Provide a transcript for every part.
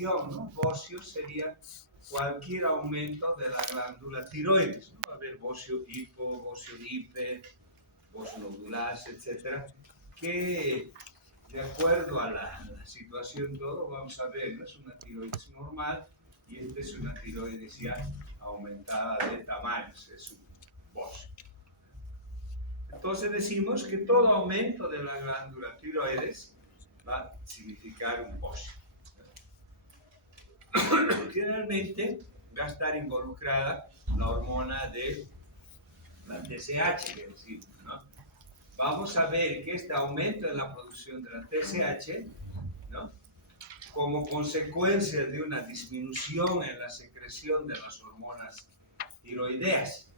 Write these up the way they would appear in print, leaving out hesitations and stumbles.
definición, ¿no? Bocio sería cualquier aumento de la glándula tiroides, ¿no? Va a haber bocio hipo, bocio hiper, bocio nodular, etcétera, que de acuerdo a la situación todo, vamos a ver, ¿no? Es una tiroides normal y esta es una tiroides ya aumentada de tamaños, es un bocio. Entonces decimos que todo aumento de la glándula tiroides va a significar un bocio. Generalmente va a estar involucrada la hormona de la TSH, que decimos, ¿no? Vamos a ver que este aumento en la producción de la TSH, ¿no? Como consecuencia de una disminución en la secreción de las hormonas tiroideas.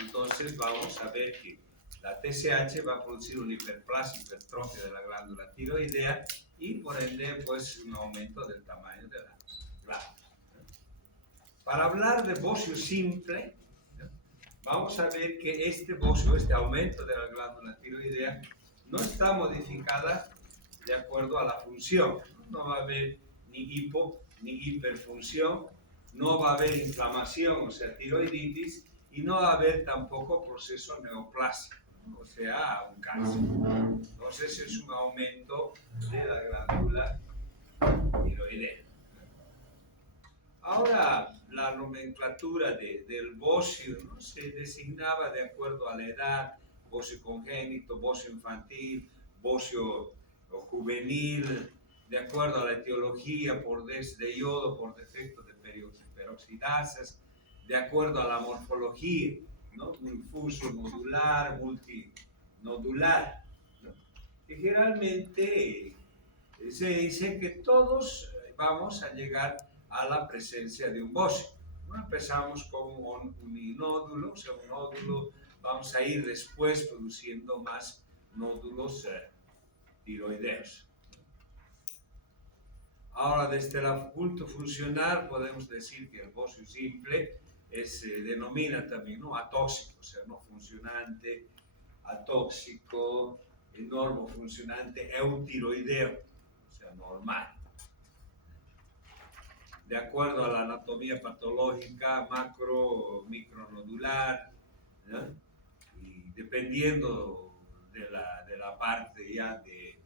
Entonces vamos a ver que la TSH va a producir una hiperplasia, hipertrofia de la glándula tiroidea y por ende pues un aumento del tamaño de la glándula. Para hablar de bocio simple, ¿no? Vamos a ver que este bocio, este aumento de la glándula tiroidea no está modificada de acuerdo a la función. No va a haber ni hipo ni hiperfunción, no va a haber inflamación, o sea, tiroiditis, y no va a haber tampoco proceso neoplásico, o sea, un cáncer. Entonces es un aumento de la glándula tiroidea. Ahora, la nomenclatura del bocio, ¿no? Se designaba de acuerdo a la edad, bocio congénito, bocio infantil, bocio juvenil, de acuerdo a la etiología, por de yodo, por defecto de peroxidasas, de acuerdo a la morfología, ¿no? Multifuso, nodular, multinodular, ¿no? Y generalmente se dice que todos vamos a llegar a la presencia de un bocio. Bueno, empezamos con un uninódulo, o sea, un nódulo, vamos a ir después produciendo más nódulos tiroideos. Ahora, desde el culto funcional, podemos decir que el bocio simple se denomina también, ¿no? Atóxico, o sea, no funcionante, atóxico, normofuncionante, eutiroideo, o sea, normal. De acuerdo a la anatomía patológica, macro, micronodular, ¿no? Y dependiendo de la parte ya de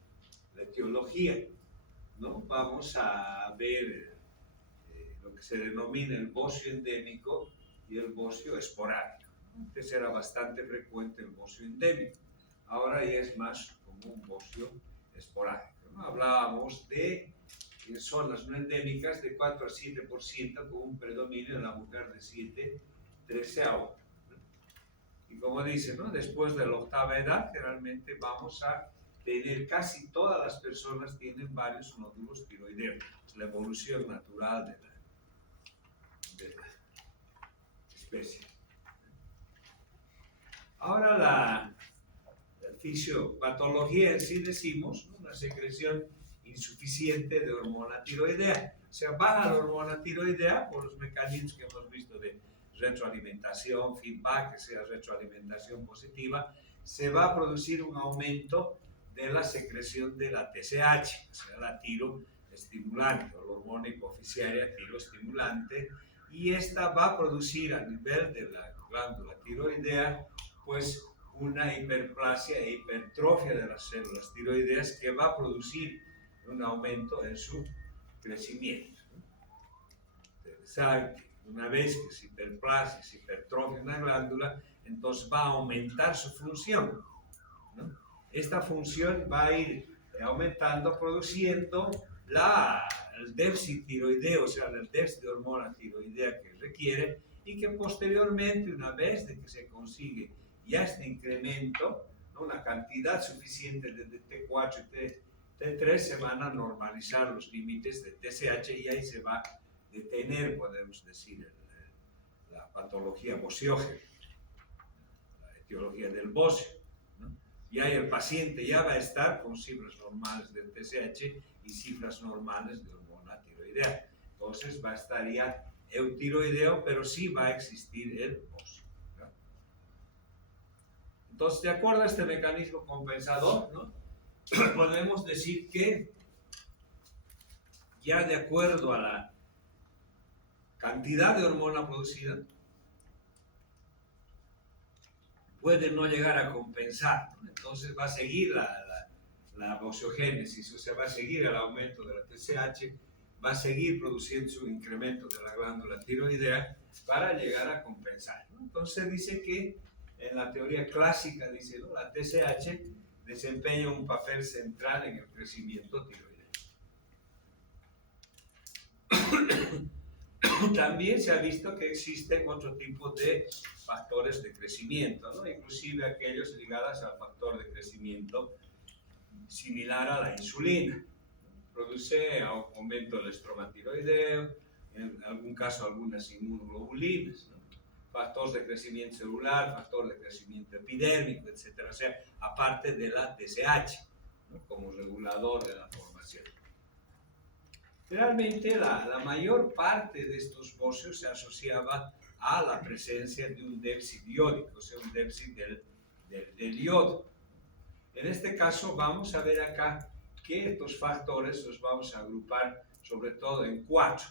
la etiología, ¿no? Vamos a ver lo que se denomina el bocio endémico y el bocio esporádico. Antes era bastante frecuente el bocio endémico, ahora ya es más como un bocio esporádico, ¿no? Hablábamos de en zonas no endémicas de 4 a 7% con un predominio en la mujer de 7-13 a 1. Y como dice, ¿no? Después de la octava edad, generalmente vamos a tener, casi todas las personas tienen varios nódulos tiroideos. Es la evolución natural de la especie. Ahora la fisiopatología en sí decimos, ¿no? Una secreción insuficiente de hormona tiroidea. O sea, baja la hormona tiroidea por los mecanismos que hemos visto de retroalimentación, feedback, que sea retroalimentación positiva, se va a producir un aumento de la secreción de la TSH, o sea, la tiroestimulante, o la hormona hipoficiaria tiroestimulante, y esta va a producir a nivel de la glándula tiroidea, pues una hiperplasia e hipertrofia de las células tiroideas que va a producir un aumento en su crecimiento. Interesante. Una vez que se hiperplasia, se hipertrofia una glándula, entonces va a aumentar su función, ¿no? Esta función va a ir aumentando, produciendo el déficit tiroideo, o sea, el déficit de hormona tiroidea que requiere, y que posteriormente, una vez de que se consigue ya este incremento, ¿no? Una cantidad suficiente de T4 y T3, se van a normalizar los límites de TSH y ahí se va a detener, podemos decir, la patología bociógena, la etiología del bocio, ¿no? Y ahí el paciente ya va a estar con cifras normales de TSH y cifras normales de hormona tiroidea. Entonces va a estar ya eutiroideo, pero sí va a existir el bocio, ¿no? Entonces, de acuerdo a este mecanismo compensador, ¿no? Podemos decir que ya de acuerdo a la cantidad de hormona producida, puede no llegar a compensar, ¿no? Entonces va a seguir la bociogénesis, o sea, va a seguir el aumento de la TSH, va a seguir produciendo un incremento de la glándula tiroidea para llegar a compensar, ¿no? Entonces dice que en la teoría clásica, dice, ¿no?, la TSH desempeña un papel central en el crecimiento tiroideo. También se ha visto que existen otro tipo de factores de crecimiento, ¿no?, inclusive aquellos ligados al factor de crecimiento similar a la insulina. Produce aumento del estroma tiroideo, en algún caso algunas inmunoglobulinas, ¿no?, factores de crecimiento celular, factor de crecimiento epidérmico, etc. O sea, aparte de la TSH, ¿no?, como regulador de la formación. Realmente la mayor parte de estos bocios se asociaba a la presencia de un déficit iódico, o sea, un déficit del yodo. En este caso vamos a ver acá que estos factores los vamos a agrupar sobre todo en 4.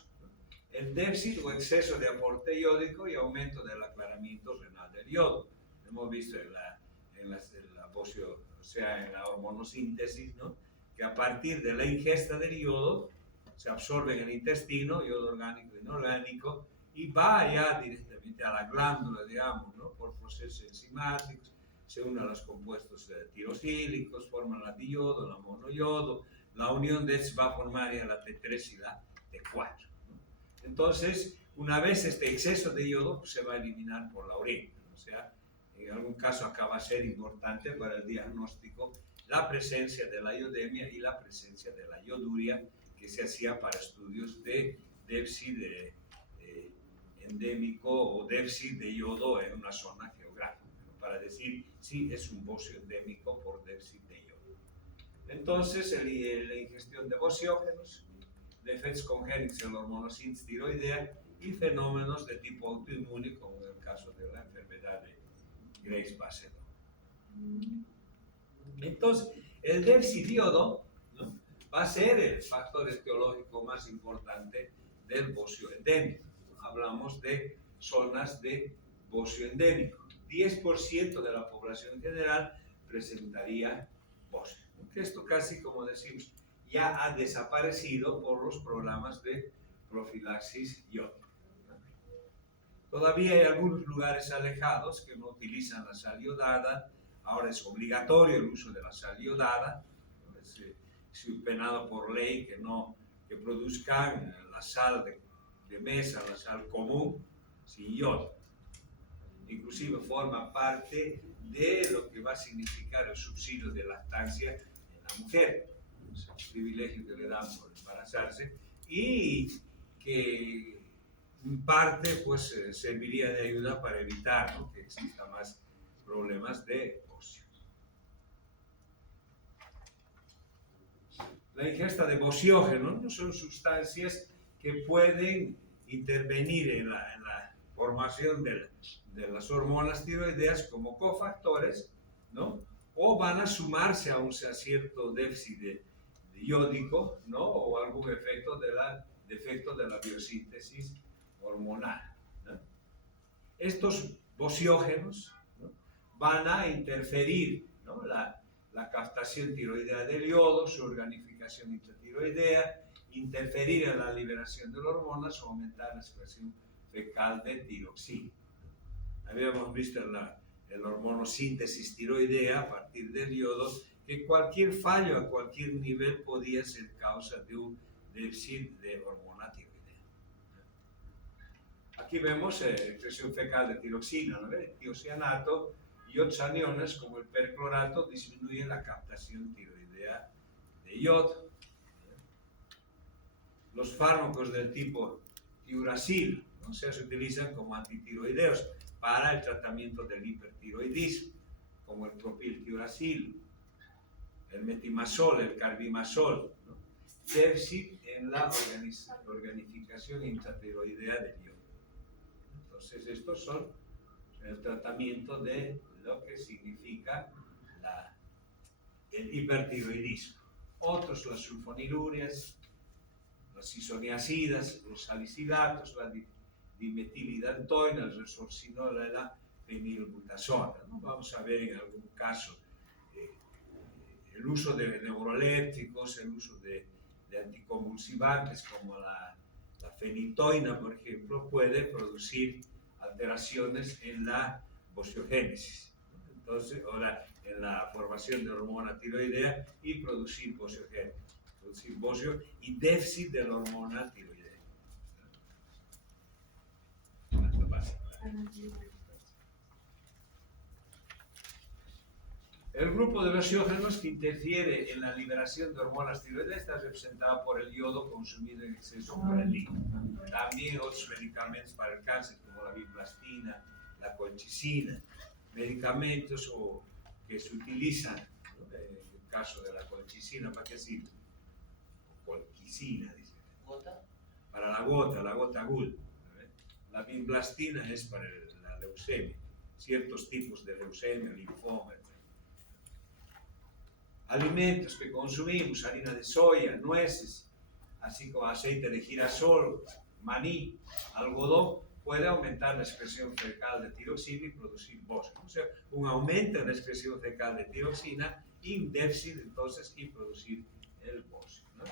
El déficit o exceso de aporte iódico y aumento del aclaramiento renal del yodo. Hemos visto en la bocio, o sea, en la hormonosíntesis, ¿no?, que a partir de la ingesta del yodo se absorbe en el intestino, yodo orgánico e inorgánico, y va ya directamente a la glándula, digamos, ¿no?, por procesos enzimáticos, se unen a los compuestos tirosílicos, forman la diodo, la monoyodo, la unión de estos va a formar ya la T3 y la T4, ¿no? Entonces, una vez este exceso de yodo, pues, se va a eliminar por la orina, ¿no? O sea, en algún caso acá va a ser importante para el diagnóstico la presencia de la iodemia y la presencia de la ioduria, que se hacía para estudios de déficit endémico o déficit de yodo en una zona geográfica, ¿no?, para decir si es un bocio endémico por déficit de yodo. Entonces, la ingestión de bociógenos, defectos congénitos en la hormonosíntesis tiroidea y fenómenos de tipo autoinmune, como en el caso de la enfermedad de Graves-Basedow. Entonces, el déficit de yodo, ¿no?, va a ser el factor etiológico más importante del bocio endémico. Hablamos de zonas de bocio endémico. 10% de la población general presentaría bocio. Esto casi, como decimos, ya ha desaparecido por los programas de profilaxis iódica. Todavía hay algunos lugares alejados que no utilizan la sal iodada. Ahora es obligatorio el uso de la sal iodada. Es penado por ley que produzcan la sal de mesa, la sal común, sin yodo. Inclusive forma parte de lo que va a significar el subsidio de lactancia en la mujer, es el privilegio que le dan por embarazarse, y que en parte pues serviría de ayuda para evitar, ¿no?, que exista más problemas de bocio. La ingesta de bociógenos no son sustancias que pueden intervenir en la formación de las hormonas tiroideas como cofactores, ¿no?, o van a sumarse a un cierto déficit iódico, ¿no?, o algún defecto de la biosíntesis hormonal, ¿no? Estos bociógenos, ¿no?, van a interferir, ¿no?, la captación tiroidea del yodo, su organificación intratiroidea, interferir en la liberación de las hormonas o aumentar la secreción fecal de tiroxina. Habíamos visto en la hormonosíntesis tiroidea a partir del yodo que cualquier fallo a cualquier nivel podía ser causa de un déficit de hormona tiroidea. Aquí vemos excreción fecal de tiroxina, ¿no? El tiocianato y otros aniones como el perclorato disminuyen la captación tiroidea de yodo. Los fármacos del tipo tiuracil, ¿no?, se utilizan como antitiroideos para el tratamiento del hipertiroidismo, como el propiltiuracil, el metimazol, el carbimazol, ¿no?, déficit en la organificación intratiroidea del yodo. Entonces, estos son el tratamiento de lo que significa el hipertiroidismo. Otros, las sulfonilurias, las isoniacidas, los salicilatos, la dimetilidantoina, el resorcinol y la fenilbutazona, ¿no? Vamos a ver en algún caso el uso de neurolépticos, el uso de anticonvulsivantes como la fenitoína, por ejemplo, puede producir alteraciones en la vociogénesis. Entonces, ahora en la formación de hormona tiroidea y producir vociogénesis, producir vocio y déficit de la hormona tiroidea. El grupo de vociógenos que interfiere en la liberación de hormonas tiroideas está representado por el yodo consumido en exceso por el hígado. También otros medicamentos para el cáncer como la biplastina, la colchicina, medicamentos que se utilizan, ¿no? En el caso de la colchicina, ¿para qué sirve? Colchicina, dice. ¿Gota? Para la gota aguda. La biplastina es para la leucemia, ciertos tipos de leucemia, linfoma, etc. Alimentos que consumimos, harina de soya, nueces, así como aceite de girasol, maní, algodón, puede aumentar la excreción fecal de tiroxina y producir bocio. O sea, un aumento en la excreción fecal de tiroxina y un déficit entonces y producir el bocio, ¿no?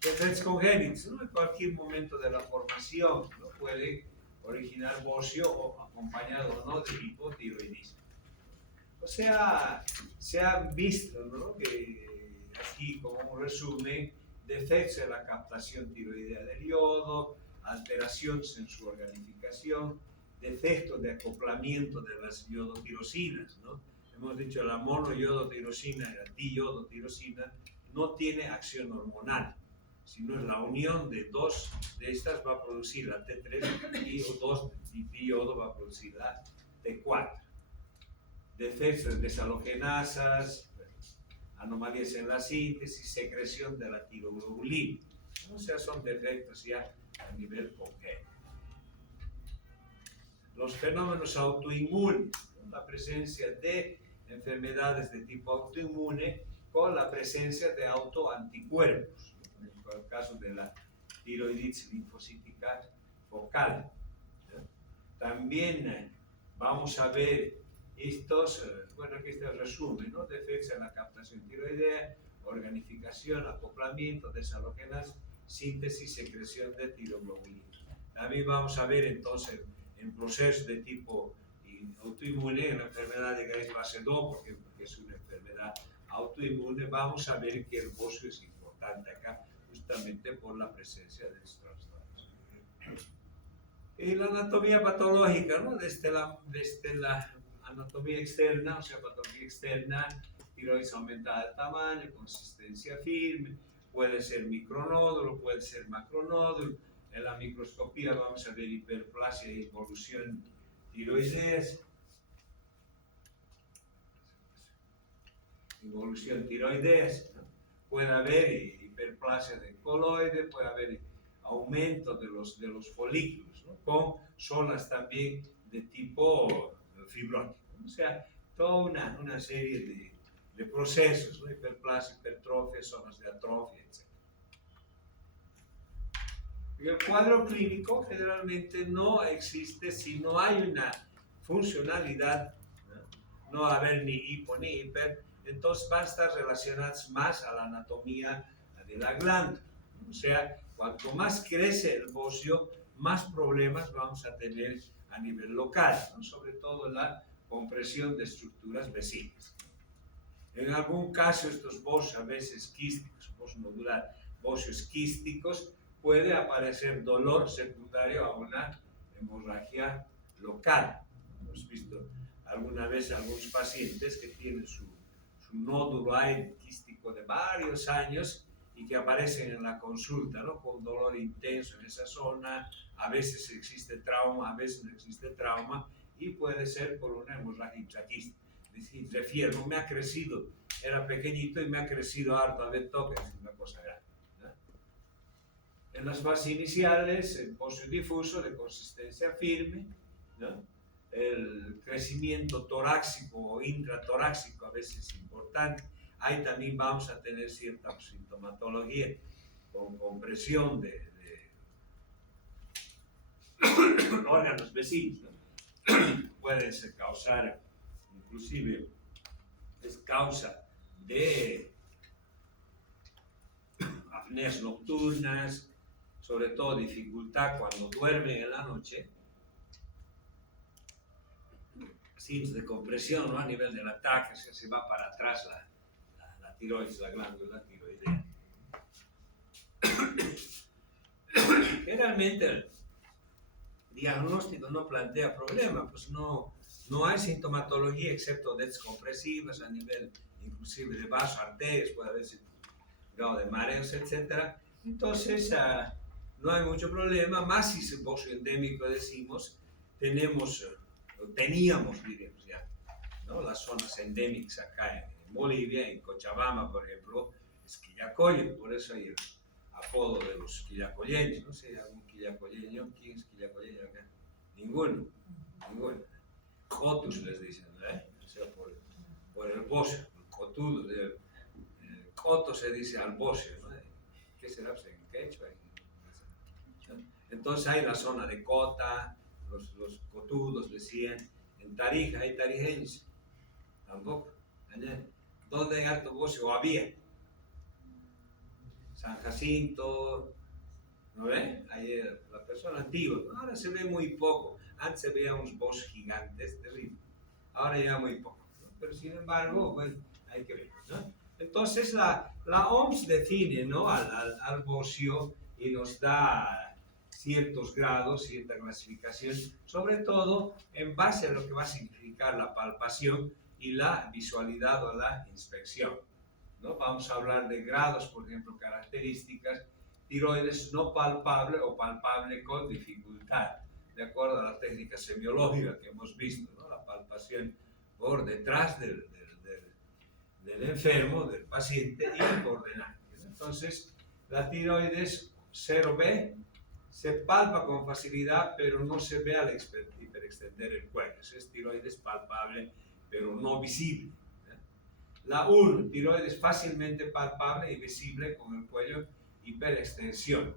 Defectos congénitos, ¿no? En cualquier momento de la formación, ¿no? Puede originar bocio o acompañado o no de hipotiroidismo. O sea, se han visto, ¿no? Que aquí, como un resumen, defectos en la captación tiroidea del yodo, alteraciones en su organificación, defectos de acoplamiento de las yodotirosinas, ¿no? Hemos dicho la monoyodotirosina y la diyodotirosina no tiene acción hormonal, sino es la unión de dos de estas va a producir la T3 y dos diyodo va a producir la T4. Defectos de desalogenasas, anomalías en la síntesis, secreción de la tiroglobulina. O sea, son defectos ya a nivel congénito. Los fenómenos autoinmunes, ¿no? La presencia de enfermedades de tipo autoinmune con la presencia de autoanticuerpos, ¿no? En el caso de la tiroiditis linfocítica focal, ¿no? También vamos a ver estos, bueno, aquí está el resumen, ¿no? Defectos en la captación tiroidea, organificación, acoplamiento, desalogenas, síntesis, secreción de tiroglobulina. También vamos a ver entonces en procesos de tipo autoinmune, en la enfermedad de Graves base 2, porque es una enfermedad autoinmune, vamos a ver que el bocio es importante acá, justamente por la presencia de estos trastornos. Y la anatomía patológica, ¿no? Desde la anatomía externa, o sea, patología externa, tiroides aumentada de tamaño, consistencia firme, puede ser micronódulo, puede ser macronódulo. En la microscopía vamos a ver hiperplasia e involución tiroideas. Involución tiroideas, ¿no? Puede haber hiperplasia de coloide, puede haber aumento de los folículos, ¿no? Con zonas también de tipo fibrótico. O sea, toda una serie de procesos, ¿no? Hiperplasia, hipertrofia, zonas de atrofia, etc. Y el cuadro clínico generalmente no existe si no hay una funcionalidad, no va a haber ni hipo ni hiper, entonces van a estar relacionados más a la anatomía de la glándula. O sea, cuanto más crece el bocio, más problemas vamos a tener a nivel local, ¿no? Sobre todo la compresión de estructuras vecinas. En algún caso, estos bocios a veces quísticos, bocio nodular, bocios quísticos, puede aparecer dolor secundario a una hemorragia local. Hemos visto alguna vez algunos pacientes que tienen su nódulo ahí quístico de varios años y que aparecen en la consulta, ¿no? Con dolor intenso en esa zona, a veces existe trauma, a veces no existe trauma, y puede ser por una hemorragia intraquística. Es decir, refiero, no me ha crecido, era pequeñito y me ha crecido harto, a ver, toque, es una cosa grande, ¿no? En las fases iniciales, el bocio difuso de consistencia firme, ¿no? El crecimiento torácico o intratorácico a veces es importante. Ahí también vamos a tener cierta sintomatología, con compresión de órganos vecinos, ¿no? Pueden causar, inclusive es causa de apneas nocturnas, sobre todo dificultad cuando duermen en la noche, signos de compresión, ¿no? A nivel del ataque, o sea, se va para atrás la tiroides, la glándula tiroidea. Generalmente el diagnóstico no plantea problema, pues no hay sintomatología excepto descompresivas a nivel inclusive de vasos, arterias, puede haber grado de mareos, etc. Entonces no hay mucho problema, más si es bocio endémico decimos, teníamos, diríamos ya, ¿no? Las zonas endémicas acá en Bolivia, en Cochabamba, por ejemplo, es quillacollo, por eso hay el apodo de los quillacolleños, no sé, algún quillacolleño, ¿quién es quillacolleño acá? Ninguno. Cotus les dicen, o sea, por el bocio, el cotudo, coto se dice al bocio, ¿no? ¿Qué será? Pues en quechua. Entonces hay la zona de Cota, los cotudos decían, en Tarija hay tarijeños, tampoco. ¿Dónde hay alto bocio? O había. San Jacinto, ¿no ven? Ahí la persona antigua, ahora se ve muy poco. Antes se veían unos bosques gigantes, terribles. Ahora ya muy poco, ¿no? Pero sin embargo, bueno, hay que ver, ¿no? Entonces la OMS define, ¿no? al bocio y nos da ciertos grados, cierta clasificación, sobre todo en base a lo que va a significar la palpación y la visualidad o la inspección, ¿no? Vamos a hablar de grados, por ejemplo, características, tiroides no palpable o palpable con dificultad, de acuerdo a la técnica semiológica que hemos visto, ¿no? La palpación por detrás del enfermo, del paciente, y por delante. Entonces, la tiroides 0B se palpa con facilidad, pero no se ve al hiperextender el cuello. Es tiroides palpable, pero no visible. La 1, tiroides fácilmente palpable y visible con el cuello hiperextensión.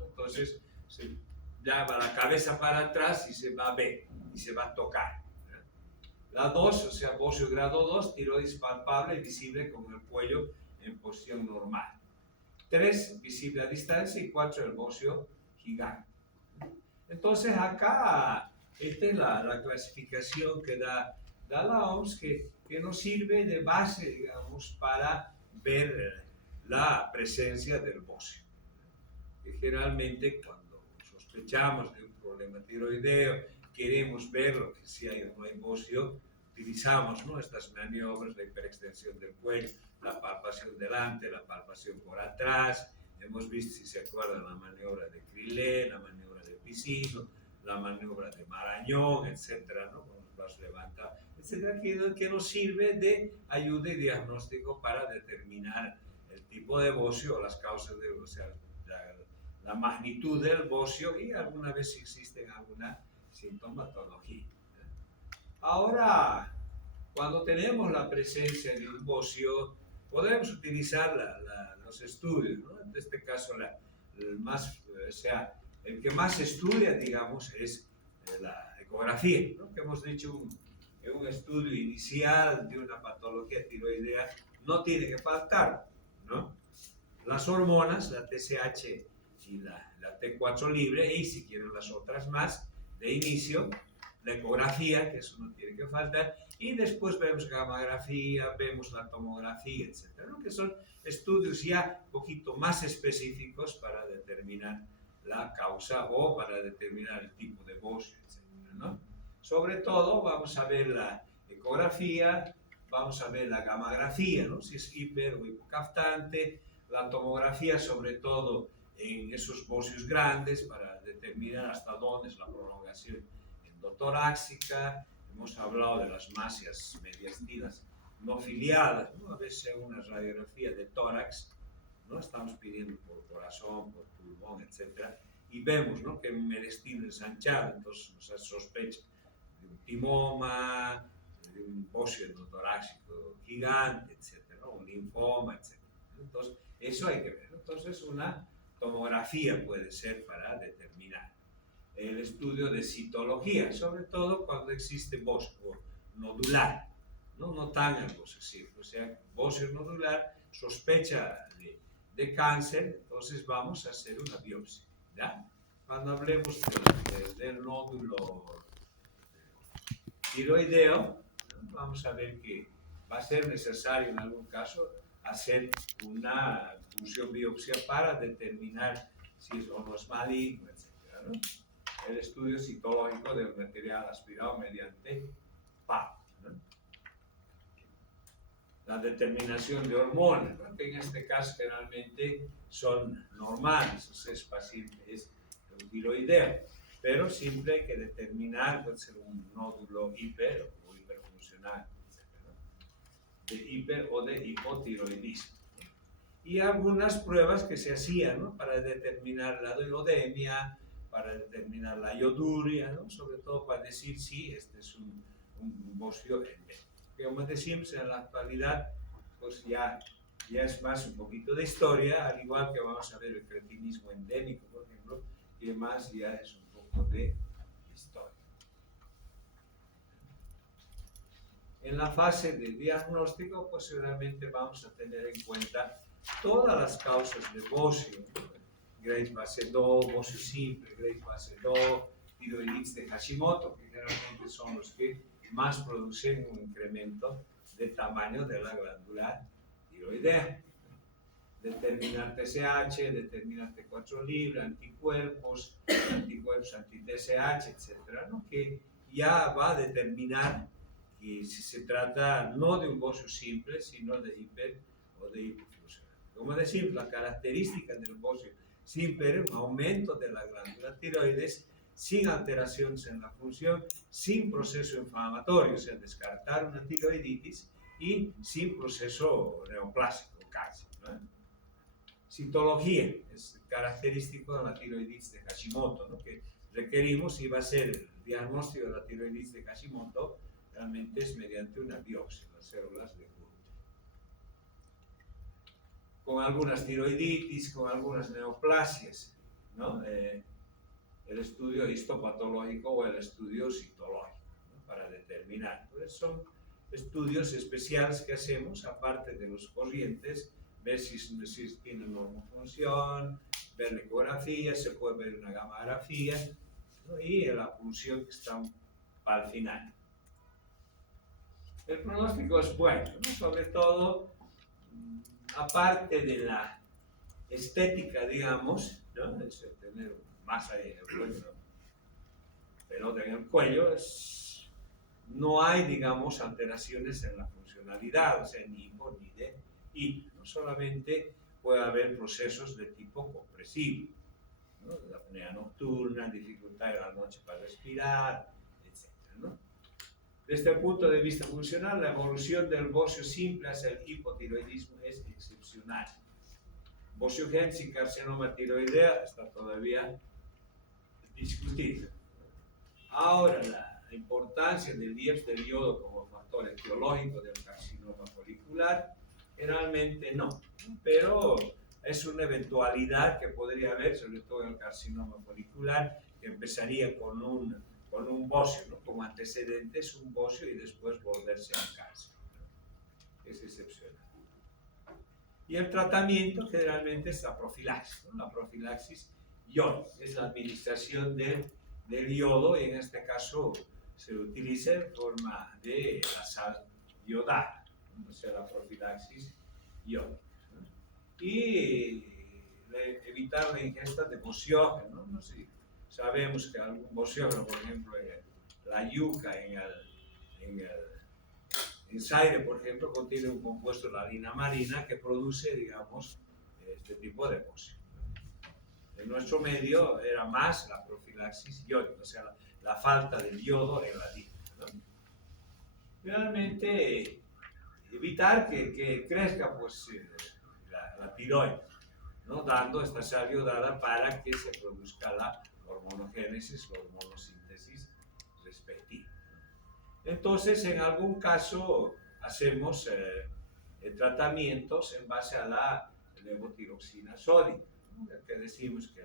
Entonces, se llama la cabeza para atrás y se va a ver y se va a tocar. La 2, o sea, bocio grado 2, tiroides palpable y visible con el cuello en posición normal. 3, visible a distancia, y 4, el bocio gigante. Entonces acá, esta es la clasificación que da la OMS, que nos sirve de base, digamos, para ver la presencia del bocio. Que generalmente cuando sospechamos de un problema tiroideo, queremos ver lo que si hay o no hay bocio, utilizamos, ¿no? Estas maniobras de hiperextensión del cuello, la palpación delante, la palpación por atrás. Hemos visto, si se acuerdan, la maniobra de Crillet, la maniobra de Pisino, la maniobra de Marañón, etcétera, ¿no? Con los brazos levantados, etcétera, que nos sirve de ayuda y diagnóstico para determinar el tipo de bocio o las causas de, o sea, la magnitud del bocio y alguna vez si existen alguna sintomatología. Ahora, cuando tenemos la presencia de un bocio, podemos utilizar los estudios, ¿no? En este caso, el que más estudia, digamos, es la ecografía, ¿no? Que hemos dicho, un estudio inicial de una patología tiroidea no tiene que faltar, ¿no? Las hormonas, la TSH y la T4 libre, y si quieren las otras más, de inicio, la ecografía, que eso no tiene que faltar, y después vemos gammagrafía, vemos la tomografía, etc., ¿no? Que son estudios ya un poquito más específicos para determinar la causa o para determinar el tipo de bocio, etc., ¿no? Sobre todo vamos a ver la ecografía, vamos a ver la gammagrafía, ¿no? Si es hiper o hipocaftante, la tomografía sobre todo en esos bocios grandes para determinar hasta dónde es la prolongación endotorácica. Hemos hablado de las masas mediastinas no filiadas, ¿no? A veces una radiografía de tórax, ¿no? Estamos pidiendo por corazón, por pulmón, etc. Y vemos, ¿no? Que un mediastino ensanchado, entonces nos sospecha de un timoma, de un bocio endotorácico gigante, etc., ¿no? Un linfoma, etc. Entonces, eso hay que ver. Entonces, una tomografía puede ser para determinar. El estudio de citología, sobre todo cuando existe bocio nodular, no tan el bocio simple, o sea, bocio nodular, sospecha de cáncer, entonces vamos a hacer una biopsia, ¿ya? Cuando hablemos del nódulo tiroideo, ¿no? Vamos a ver que va a ser necesario en algún caso hacer una función biopsia para determinar si es o no es maligno, etc., ¿no? El estudio citológico del material aspirado mediante PAP, ¿no? La determinación de hormonas, ¿no? Que en este caso generalmente son normales, o sea, es paciente es tiroideo, pero siempre hay que determinar, puede ser un nódulo hiper o hiperfuncional, etc., de hiper o de hipotiroidismo. Y algunas pruebas que se hacían, ¿no? Para determinar la iodemia, para determinar la ioduria, ¿no? Sobre todo para decir si este es un bocio endémico. Como decimos, en la actualidad, pues ya es más un poquito de historia, al igual que vamos a ver el cretinismo endémico, por ejemplo, y demás ya es un poco de historia. En la fase de diagnóstico, pues realmente vamos a tener en cuenta todas las causas de bocio, Graves fase 2, bocio simple, Graves fase 2, tiroiditis de Hashimoto, que generalmente son los que más producen un incremento de tamaño de la glándula tiroidea. Determinar TSH, determinar T4 libre, anticuerpos anti-TSH, etc., ¿no? Que ya va a determinar que si se trata no de un bocio simple, sino de hiper o de hipofuncional. Como decir, la característica del bocio simple es un aumento de la glándula tiroides sin alteraciones en la función, sin proceso inflamatorio, o sea, descartar una tiroiditis y sin proceso neoplásico, cáncer, ¿no? Citología es característico de la tiroiditis de Hashimoto, ¿no? Que requerimos, si va a ser el diagnóstico de la tiroiditis de Hashimoto, realmente es mediante una biopsia, las células de Hut. Con algunas tiroiditis, con algunas neoplasias, ¿no? El estudio histopatológico o el estudio citológico, ¿no? Para determinar. Entonces son estudios especiales que hacemos, aparte de los corrientes, ver si tiene normofunción, ver la ecografía, se puede ver una gamografía, ¿no? Y la función que está al final. El pronóstico es bueno, ¿no? Sobre todo, aparte de la estética, digamos, ¿no? Es tener masa en el cuello, pelota en el cuello, no hay, digamos, alteraciones en la funcionalidad, o sea, ni hipo ni de hipo. No solamente puede haber procesos de tipo compresivo, ¿no? La apnea nocturna, dificultad de la noche para respirar, etc., ¿no? Desde el punto de vista funcional, la evolución del bocio simple hacia el hipotiroidismo es excepcional. Bociogénesis y carcinoma tiroidea está todavía discutida. Ahora, la importancia del IEPS del yodo como factor etiológico del carcinoma folicular, generalmente no, pero es una eventualidad que podría haber, sobre todo en el carcinoma folicular, que empezaría con un bocio, ¿no? Como antecedentes un bocio y después volverse a cáncer, ¿no? Es excepcional. Y el tratamiento generalmente es la profilaxis, ¿no? La profilaxis yodo, es la administración del yodo, y en este caso se utiliza en forma de la sal yodada, ¿no? O sea, la profilaxis yodo, ¿no? Y evitar la ingesta de bociógeno, ¿no? Si sabemos que algún bociógeno, por ejemplo, la yuca en el Zaire, por ejemplo, contiene un compuesto de la harina marina que produce, digamos, este tipo de bocio. En nuestro medio era más la profilaxis yódica, o sea, la falta del yodo en la dieta, ¿no? Realmente, evitar que crezca, pues, la tiroides, ¿no? Dando esta sal yodada para que se produzca la hormonogénesis, la hormonosíntesis respectiva. Entonces, en algún caso, hacemos tratamientos en base a la levotiroxina sódica. ¿no? Que decimos que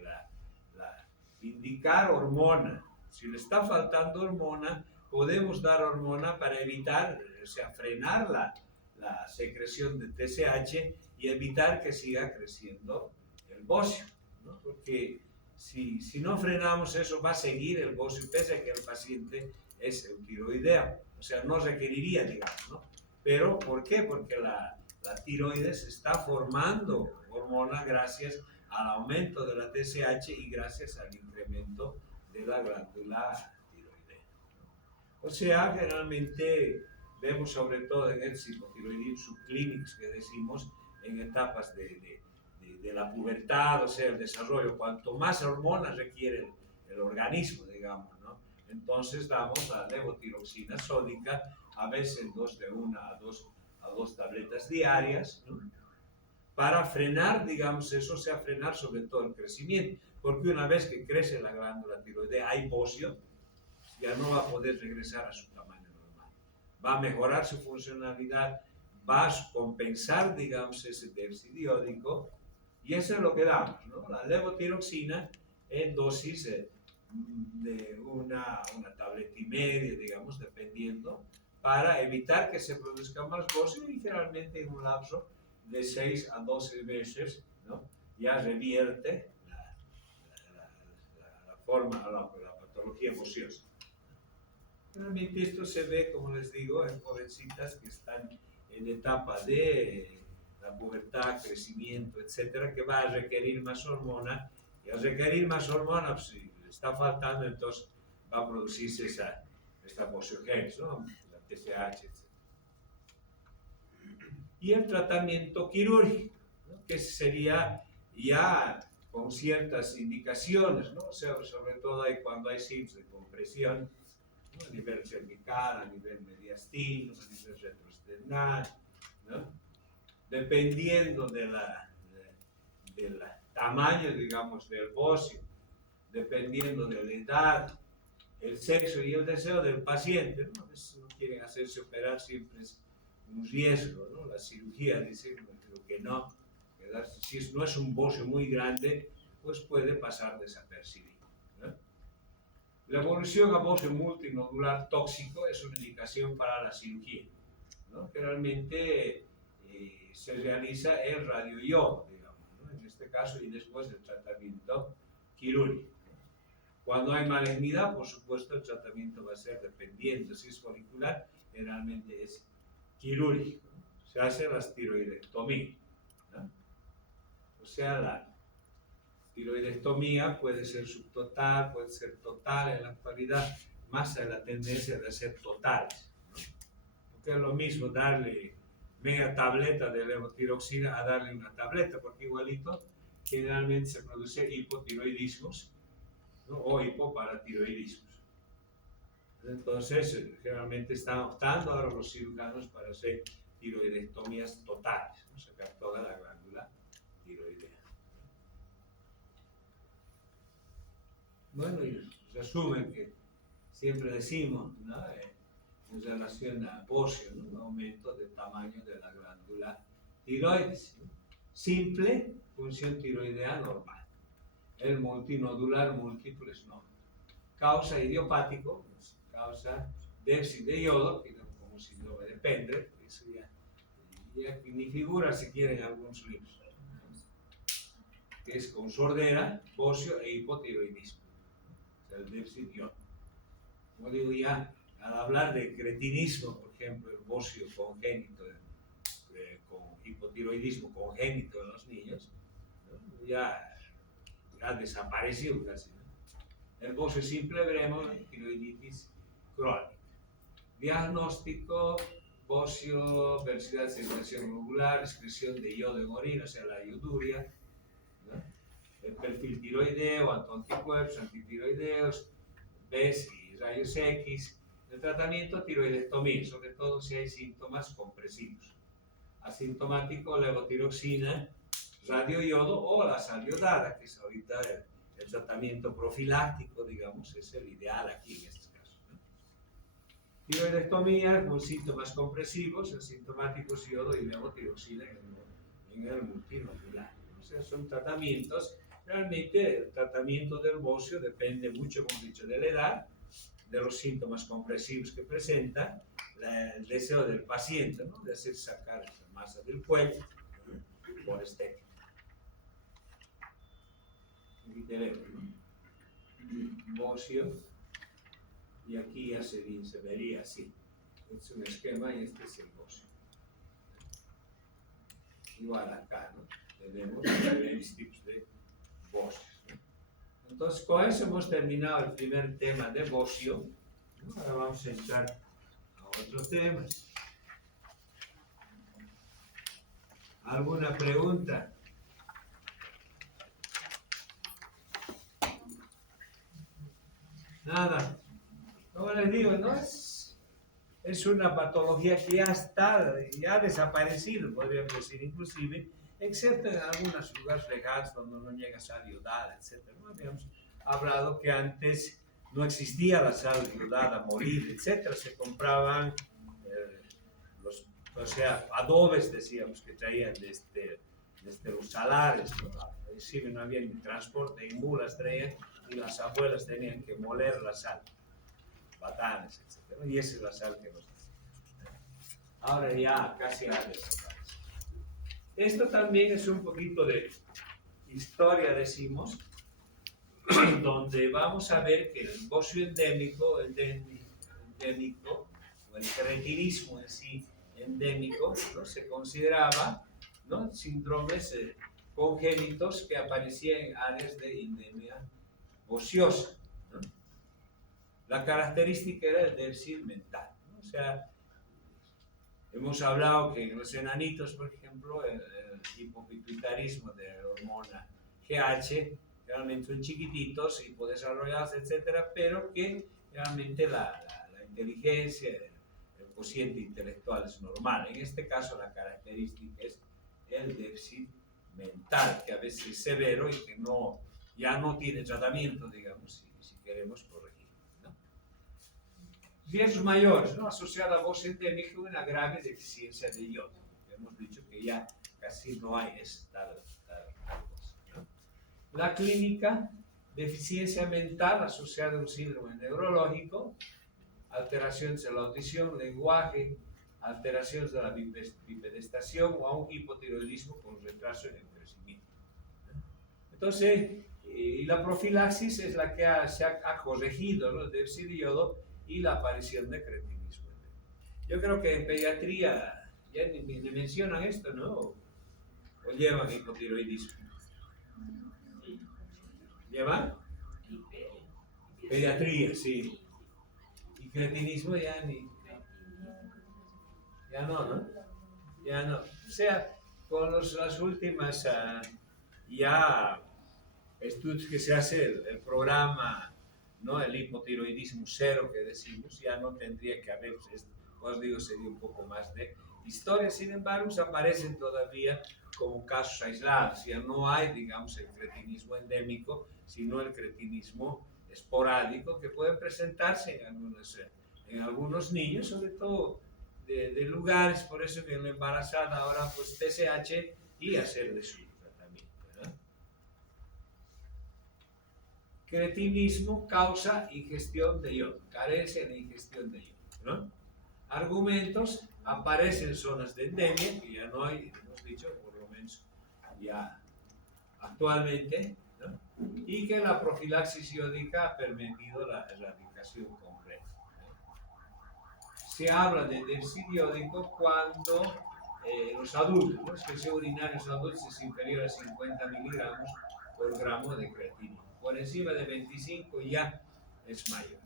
indicar hormona. Si le está faltando hormona, podemos dar hormona para evitar, o sea, frenar la secreción de TSH y evitar que siga creciendo el bocio, ¿no? Porque si no frenamos eso, va a seguir el bocio, pese a que el paciente es eutiroideo. O sea, no requeriría, digamos, ¿no? Pero, ¿por qué? Porque la tiroides está formando hormona gracias al aumento de la TSH y gracias al incremento de la glándula tiroidea. O sea, generalmente vemos sobre todo en el hipotiroidismo subclínicos que decimos en etapas de la pubertad, o sea, el desarrollo, cuanto más hormonas requiere el organismo, digamos, ¿no? Entonces damos la levotiroxina sódica, a veces de 1 a 2 tabletas diarias, ¿no? Para frenar, digamos, eso, o sea, frenar sobre todo el crecimiento, porque una vez que crece la glándula tiroidea, hay bocio, ya no va a poder regresar a su tamaño normal. Va a mejorar su funcionalidad, va a compensar, digamos, ese déficit iódico, y eso es lo que damos, ¿no? La levotiroxina en dosis de una tableta y media, digamos, dependiendo, para evitar que se produzca más bocio y generalmente en un lapso de 6 a 12 meses, ¿no? Ya revierte la forma, la patología bociosa. Realmente esto se ve, como les digo, en jovencitas que están en etapa de la pubertad, crecimiento, etcétera, que va a requerir más hormona, y al requerir más hormona, pues, si le está faltando, entonces va a producirse esta bociogénesis, ¿no? La TSH, etc. Y el tratamiento quirúrgico, ¿no? Que sería ya con ciertas indicaciones, ¿no? O sea, sobre todo cuando hay signos de compresión, ¿no? A nivel cervical, a nivel mediastino, a nivel retroesternal, ¿no? Dependiendo del tamaño, digamos, del bocio, dependiendo de la edad, el sexo y el deseo del paciente, ¿no? A veces no quieren hacerse operar, siempre es un riesgo, ¿no? La cirugía dice que no, si no es un bocio muy grande, pues puede pasar desapercibido, ¿no? La evolución a bocio multinodular tóxico es una indicación para la cirugía, ¿no? Generalmente se realiza el radioiodo, digamos, ¿no? En este caso, y después el tratamiento quirúrgico. Cuando hay malignidad, por supuesto, el tratamiento va a ser, dependiendo si es folicular, generalmente es quirúrgico, ¿no? Se hace la tiroidectomía, ¿no? O sea, la tiroidectomía puede ser subtotal, puede ser total en la actualidad, más hay la tendencia de ser totales, ¿no? Porque es lo mismo darle media tableta de levotiroxina a darle una tableta, porque igualito generalmente se produce hipotiroidismos, ¿no? O hipoparatiroidismos. Entonces, generalmente están optando ahora los cirujanos para hacer tiroidectomías totales, ¿no? Sacar toda la glándula tiroidea. Bueno, y resumen que siempre decimos, ¿no? En relación a bocio, ¿no? Un aumento del tamaño de la glándula tiroides, ¿no? Simple, función tiroidea normal. El multinodular múltiples no. Causa idiopático, pues, causa déficit de yodo, que como síndrome de Pendred, eso ya ni figura si quieren algunos libros, que es con sordera, bocio e hipotiroidismo, o sea, el déficit de yodo. Como digo, ya al hablar de cretinismo, por ejemplo, el bocio congénito, con hipotiroidismo congénito en los niños, ¿no? ya desapareció casi, ¿no? El bocio simple veremos tiroiditis crónica. Diagnóstico: bocio, velocidad de circulación globular, excreción de yodo en orina, o sea, la ioduria, ¿no? El perfil tiroideo, anticuerpos, antitiroideos, BES y rayos X. El tratamiento: tiroidectomía, sobre todo si hay síntomas compresivos. Asintomático: levotiroxina, radioiodo o la sal iodada, que es ahorita el tratamiento profiláctico, digamos, es el ideal aquí en estos casos, ¿no? Tiroidectomía con síntomas compresivos, asintomáticos, yodo y levotiroxina en el multinodular. O sea, son tratamientos Realmente el tratamiento del bocio depende mucho, como he dicho, de la edad, de los síntomas compresivos que presenta, el deseo del paciente, ¿no?, de hacer sacar esa masa del cuello por estética. Aquí tenemos, ¿no?, bocio, y aquí ya se vería así. Este es un esquema y este es el bocio. Igual acá, ¿no?, tenemos diferentes tipos de bocios, ¿no? Entonces, con eso hemos terminado el primer tema de bocio, ¿no? Ahora vamos a entrar a otros temas. ¿Alguna pregunta? Nada. Como les digo, no es una patología que ya ha desaparecido, podríamos decir, inclusive, excepto en algunos lugares lejanos donde no llega sal iodada, etc. ¿No? Habíamos hablado que antes no existía la sal iodada a morir, etc. Se compraban adobes, decíamos, que traían desde los salares, ¿no? Inclusive no había ni transporte, en mulas traían, y las abuelas tenían que moler la sal, batanes, etc. Y esa es la sal que nos da. Ahora ya casi ha desaparecido. Esto también es un poquito de historia, decimos, donde vamos a ver que el bocio endémico, o el cretinismo en sí endémico, ¿no?, se consideraba, ¿no?, síndromes congénitos que aparecían en áreas de endemia ociosa, ¿no? La característica era el déficit mental, ¿no? O sea, hemos hablado que en los enanitos, por ejemplo, el hipopituitarismo de la hormona GH, realmente son chiquititos, hipodesarrollados, etcétera, pero que realmente la inteligencia, el cociente intelectual es normal. En este caso, la característica es el déficit mental, que a veces es severo y que ya no tiene tratamiento, digamos, si queremos corregir, ¿no? Riesgos mayores, ¿no?, asociados a bocio endémico, una grave deficiencia de yodo. Hemos dicho que ya casi no hay tal cosa, ¿no? La clínica, deficiencia mental asociada a un síndrome neurológico, alteraciones de la audición, lenguaje, alteraciones de la bipedestación o a un hipotiroidismo con retraso en el crecimiento. Entonces, y la profilaxis es la que se ha corregido, ¿no?, el déficit de yodo y la aparición de cretinismo. Yo creo que en pediatría ya ni mencionan esto, ¿no? O llevan hipotiroidismo. ¿Llevan? Pediatría, sí. Y cretinismo ya no. Ya no. O sea, con las últimas ya estudios que se hace, el programa, ¿no?, el hipotiroidismo cero que decimos, ya no tendría que haber, os digo, sería un poco más de historia. Sin embargo, aparecen todavía como casos aislados. Ya no hay, digamos, el cretinismo endémico, sino el cretinismo esporádico que puede presentarse en algunos niños, sobre todo de lugares, por eso que en la embarazada ahora pues TSH y hacerle su tratamiento, ¿no? Cretinismo causa ingestión de yodo, carencia de ingestión de yodo, ¿no? Argumentos, aparecen zonas de endemia, que ya no hay, hemos dicho, por lo menos ya actualmente, ¿no?, y que la profilaxis iódica ha permitido la erradicación completa, ¿no? Se habla de déficit iódico cuando los adultos, ¿no?, excreción urinaria en los adultos es inferior a 50 miligramos por gramo de creatina. Por encima de 25 ya es mayor.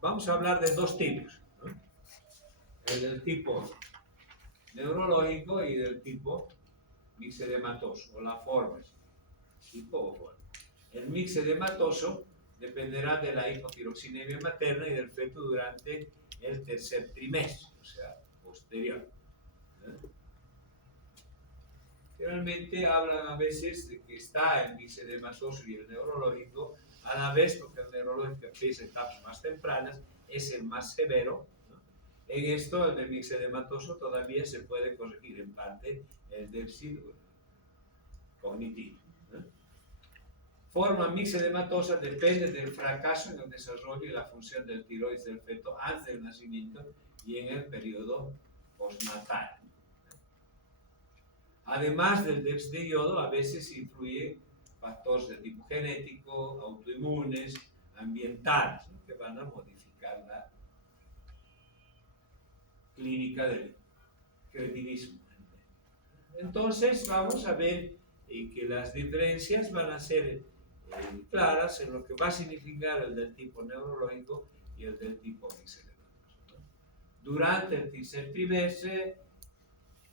Vamos a hablar de dos tipos, ¿no?, el del tipo neurológico y del tipo mixedematoso, o la forma, tipo o forma. El mixedematoso dependerá de la hipotiroxinemia materna y del feto durante el tercer trimestre, o sea, posterior, ¿no? Realmente hablan a veces de que está el mixedematoso y el neurológico a la vez, porque el neurológico empieza en etapas más tempranas, es el más severo, ¿no? En esto, el mixedematoso todavía se puede corregir en parte el déficit cognitivo. Forma mixedematosa depende del fracaso en el desarrollo y la función del tiroides del feto antes del nacimiento y en el periodo postnatal. Además del déficit de yodo, a veces influye factores de tipo genético, autoinmunes, ambientales, ¿no?, que van a modificar la clínica del cretinismo. Entonces vamos a ver que las diferencias van a ser claras en lo que va a significar el del tipo neurológico y el del tipo mixedematoso, ¿no? Durante el tercer trimestre,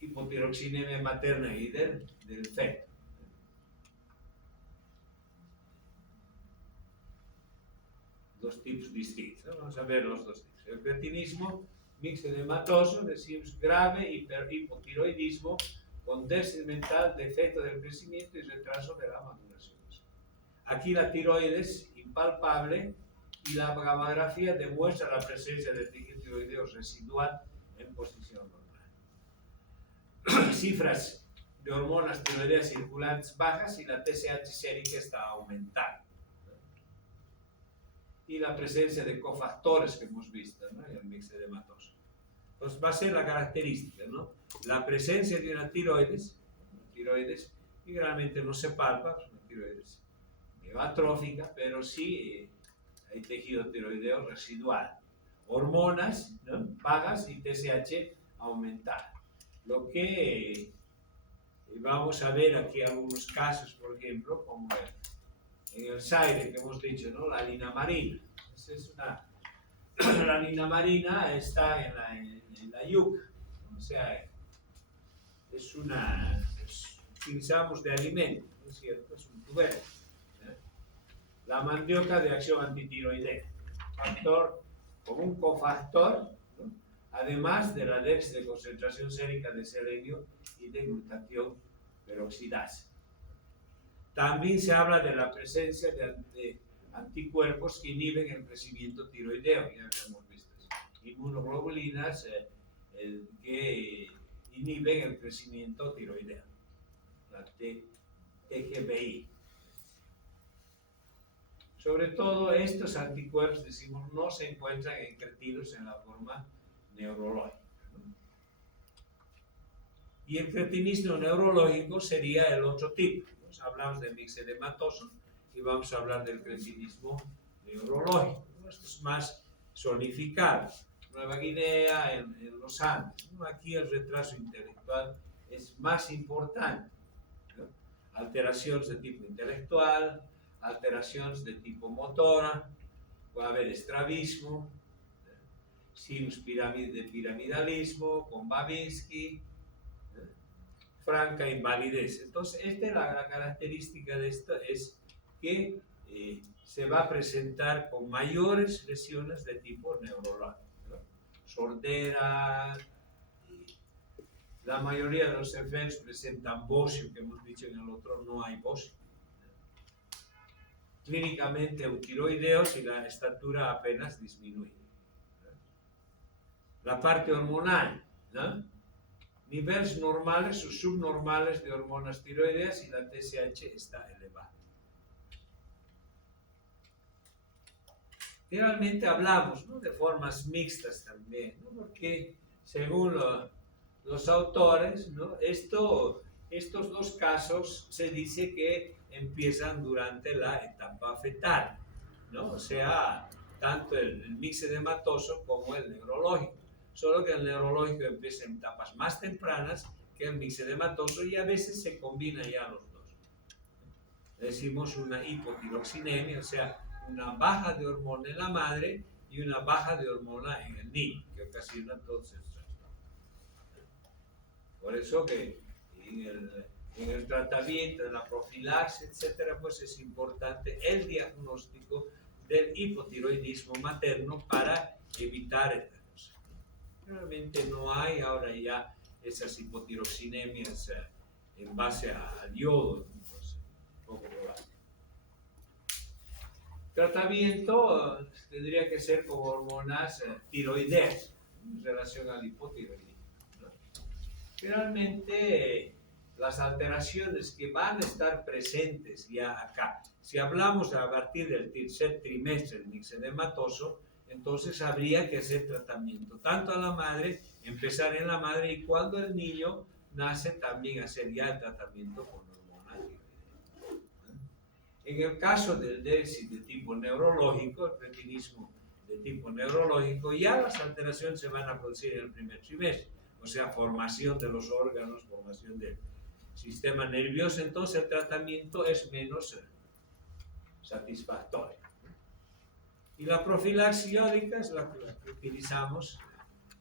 hipotiroxinemia materna y del feto. Dos tipos distintos, ¿no? Vamos a ver los dos tipos. El cretinismo mixedematoso, decimos grave hipotiroidismo con déficit mental, defecto del crecimiento y retraso de la maduración. Aquí la tiroides impalpable y la gamografía demuestra la presencia del tejido tiroideo residual en posición normal. Cifras de hormonas tiroideas circulantes bajas y la TSH sérica está aumentada. Y la presencia de cofactores que hemos visto, ¿no?, en el mixedematoso. Entonces va a ser la característica, ¿no? La presencia de una tiroides que realmente no se palpa, es una tiroides atrófica, pero sí hay tejido tiroideo residual. Hormonas, ¿no?, bajas y TSH aumentada. Lo que vamos a ver aquí algunos casos, por ejemplo, como en el SAIRE que hemos dicho, ¿no?, la linamarina. La linamarina está en la yuca, ¿no? O sea, utilizamos de alimento, ¿no es cierto? Es un tubérculo. La mandioca de acción antitiroidea, factor como un cofactor, ¿no?, además de la déficit de concentración sérica de selenio y de glutatión peroxidasa. También se habla de la presencia de anticuerpos que inhiben el crecimiento tiroideo, ya habíamos visto eso. Inmunoglobulinas que inhiben el crecimiento tiroideo, la TGBI. Sobre todo estos anticuerpos, decimos, no se encuentran en cretinos en la forma neurológica, ¿no? Y el cretinismo neurológico sería el otro tipo. Nos hablamos de mixedematoso y vamos a hablar del cretinismo neurológico, ¿no? Esto es más zonificado. Nueva Guinea, en los Andes, ¿no? Aquí el retraso intelectual es más importante, ¿no? Alteraciones de tipo intelectual, alteraciones de tipo motora, puede haber estrabismo, sinus de piramidalismo, con Babinski, franca invalidez. Entonces, esta es la característica de esto, es que se va a presentar con mayores lesiones de tipo neurológico, ¿no? Sordera, la mayoría de los enfermos presentan bocio, que hemos dicho en el otro no hay bocio. Clínicamente eutiroideos y la estatura apenas disminuye. La parte hormonal, ¿no?, niveles normales o subnormales de hormonas tiroideas y la TSH está elevada. Generalmente hablamos, ¿no?, de formas mixtas también, ¿no?, porque según los autores, ¿no?, estos dos casos se dice que empiezan durante la etapa fetal, ¿no? O sea, tanto el mixedematoso como el neurológico, solo que el neurológico empieza en etapas más tempranas que el mixedematoso y a veces se combinan ya los dos. Decimos una hipotiroxinemia, o sea, una baja de hormona en la madre y una baja de hormona en el niño, que ocasiona todos estos trastornos. Por eso que en el tratamiento, en la profilaxis, etcétera, pues es importante el diagnóstico del hipotiroidismo materno para evitar esta cosa. Realmente no hay ahora ya esas hipotiroxinemias en base al yodo, entonces, poco probable. Tratamiento tendría que ser con hormonas tiroideas en relación al hipotiroidismo, ¿no? Realmente las alteraciones que van a estar presentes ya acá. Si hablamos a partir del tercer trimestre del mixedematoso, entonces habría que hacer tratamiento tanto a la madre, empezar en la madre, y cuando el niño nace también hacer ya el tratamiento con hormona tiroidea. En el caso del déficit de tipo neurológico, el cretinismo de tipo neurológico, ya las alteraciones se van a producir en el primer trimestre, o sea, formación de los órganos, formación del sistema nervioso, entonces el tratamiento es menos satisfactorio. Y la profilaxis iódica es la que utilizamos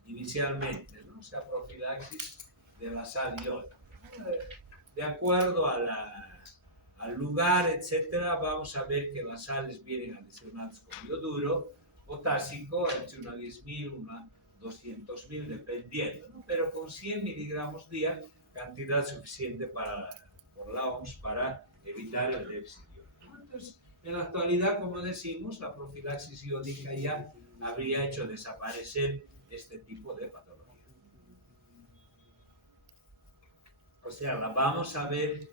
inicialmente, ¿no? O sea, profilaxis de la sal iódica. De acuerdo al lugar, etcétera, vamos a ver que las sales vienen adicionadas con yoduro, potásico, entre una 10.000, una 200.000, dependiendo, ¿no? Pero con 100 miligramos día, cantidad suficiente por la OMS para evitar el déficit iódico. Entonces, en la actualidad, como decimos, la profilaxis iódica ya habría hecho desaparecer este tipo de patología. O sea, la vamos a ver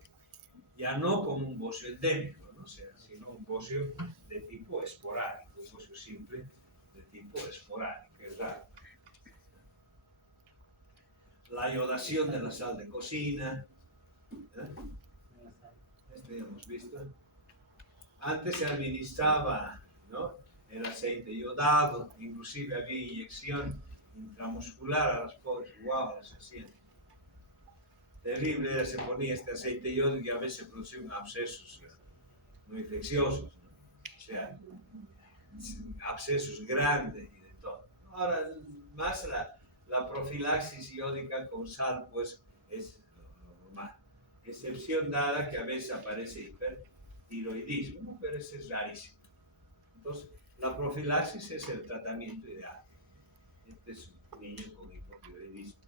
ya no como un bocio endémico, ¿no? O sea, sino un bocio de tipo esporádico, un bocio simple de tipo esporádico, es raro. La iodación de la sal de cocina, este ya hemos visto. Antes se administraba, ¿no?, el aceite yodado, inclusive había inyección intramuscular a las pobres guaguas, hacían. Terrible, se ponía este aceite yódico y a veces producían abscesos no infecciosos, ¿no? O sea, abscesos grandes y de todo. Ahora, más la profilaxis iódica con sal, pues es lo normal. Excepción dada que a veces aparece hipertiroidismo, ¿no? Pero eso es rarísimo. Entonces, la profilaxis es el tratamiento ideal. Este es un niño con hipotiroidismo.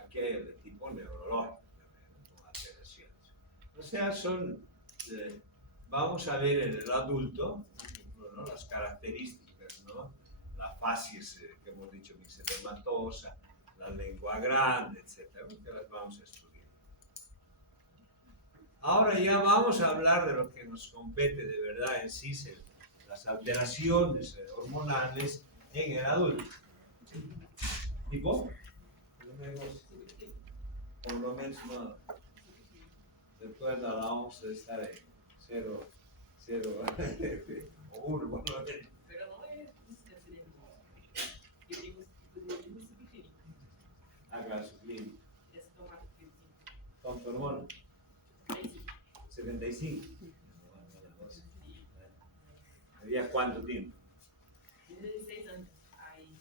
Aquí hay el de tipo neurológico, con alteraciones. O sea, vamos a ver en el adulto, ¿no?, las características, ¿no?, la facies que hemos dicho, mixedematosa, la lengua grande, etcétera, que las vamos a estudiar. Ahora ya vamos a hablar de lo que nos compete de verdad en sí, las alteraciones hormonales en el adulto. ¿Tipo? Por lo menos no. Recuerda, la OMS de estar en 0 o 1, por lo menos. Pero no es subclínico. Haga su clínica. Es tomar ¿Con tu hormona? 75. ¿Había cuánto tiempo? 16 años. Hay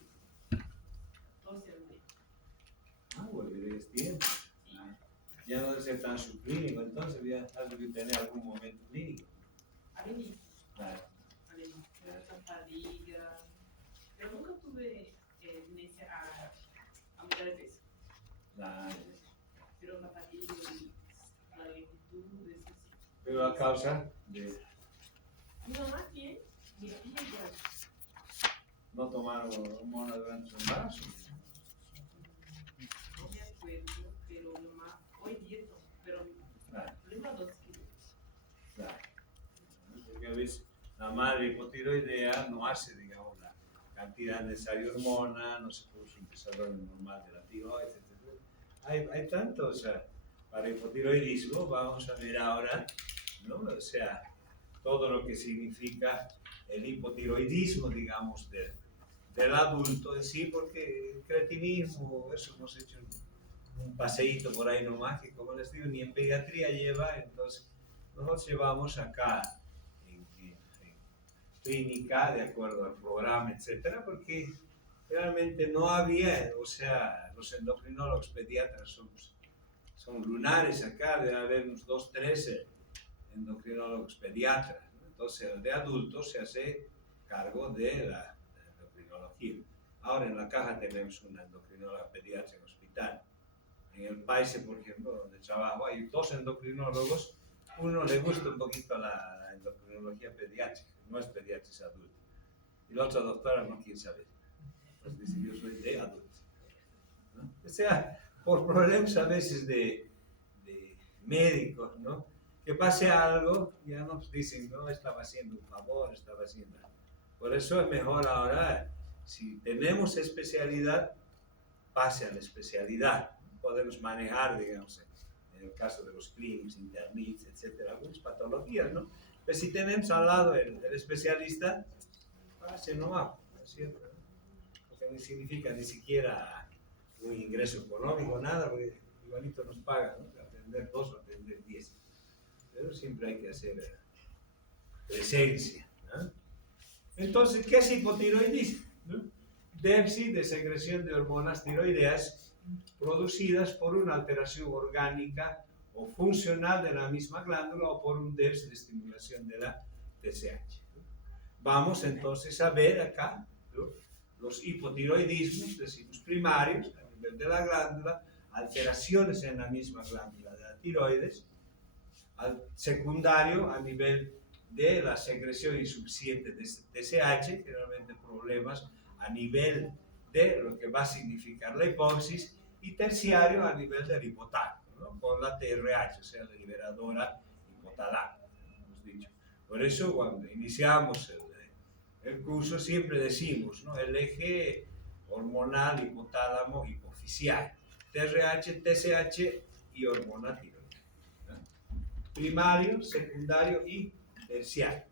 12 años. Volverías tiempo. Ya no debe ser tan subclínico, entonces ya has de tener algún momento clínico. Al inicio. Claro. Al inicio. Mucha fatiga. Pero nunca tuve tendencia a mudar de peso. Claro. Pero la fatiga y la lentitud, eso sí. Pero a causa de Mi mamá tiene, mi tía igual. no tomar hormona durante su embarazo. No me acuerdo, pero mamá hoy día no. Pero Claro. lembra 2 kilos. Claro. Porque a veces la madre hipotiroidea no hace, digamos, la cantidad necesaria de hormona, no se produce un desarrollo normal de la tiroides, etc. Hay tanto, o sea, para hipotiroidismo vamos a ver ahora, ¿no?, o sea, todo lo que significa el hipotiroidismo, digamos, del adulto en sí, porque el cretinismo, eso hemos hecho un paseíto por ahí nomás, que como les digo, ni en pediatría lleva, entonces nosotros llevamos acá en clínica, de acuerdo al programa, etcétera, porque realmente no había, o sea, los endocrinólogos pediatras son lunares acá, debe haber unos 2, 3 endocrinólogos pediatras, ¿no? Entonces el de adultos se hace cargo de la endocrinología. Ahora en la caja tenemos una endocrinóloga pediatra en el hospital. En el país, por ejemplo, donde trabajo, hay 2 endocrinólogos. Uno le gusta un poquito la endocrinología pediátrica, no es pediatra, es adulto. Y la otra doctora no quiere saber. Pues dice, yo soy de adulto, ¿no? O sea, por problemas a veces de médicos, ¿no? Que pase algo, ya nos dicen, no, estaba haciendo un favor, estaba haciendo... Por eso es mejor ahora, si tenemos especialidad, pase a la especialidad. Podemos manejar, digamos, en el caso de los clínicos, internitos, etcétera, algunas patologías, ¿no? Pero si tenemos al lado el especialista, pase nomás, ¿no es cierto? Porque no significa ni siquiera un ingreso económico, nada, porque igualito nos pagan, ¿no? Atender 2 o atender 10. Pero siempre hay que hacer presencia, ¿no? Entonces, ¿qué es hipotiroidismo? ¿No? Déficit de secreción de hormonas tiroideas producidas por una alteración orgánica o funcional de la misma glándula o por un déficit de estimulación de la TSH. Vamos entonces a ver acá, ¿no?, los hipotiroidismos, decimos primarios, a nivel de la glándula, alteraciones en la misma glándula de la tiroides, al secundario a nivel de la secreción insuficiente de TSH, generalmente problemas a nivel de lo que va a significar la hipoxis, y terciario a nivel del hipotálamo, ¿no?, con la TRH, o sea, la liberadora hipotalámica, hemos dicho. Por eso cuando iniciamos el curso siempre decimos, ¿no?, el eje hormonal hipotálamo hipofisial, TRH, TSH y hormona tiroidea, ¿no?, primario, secundario y terciario.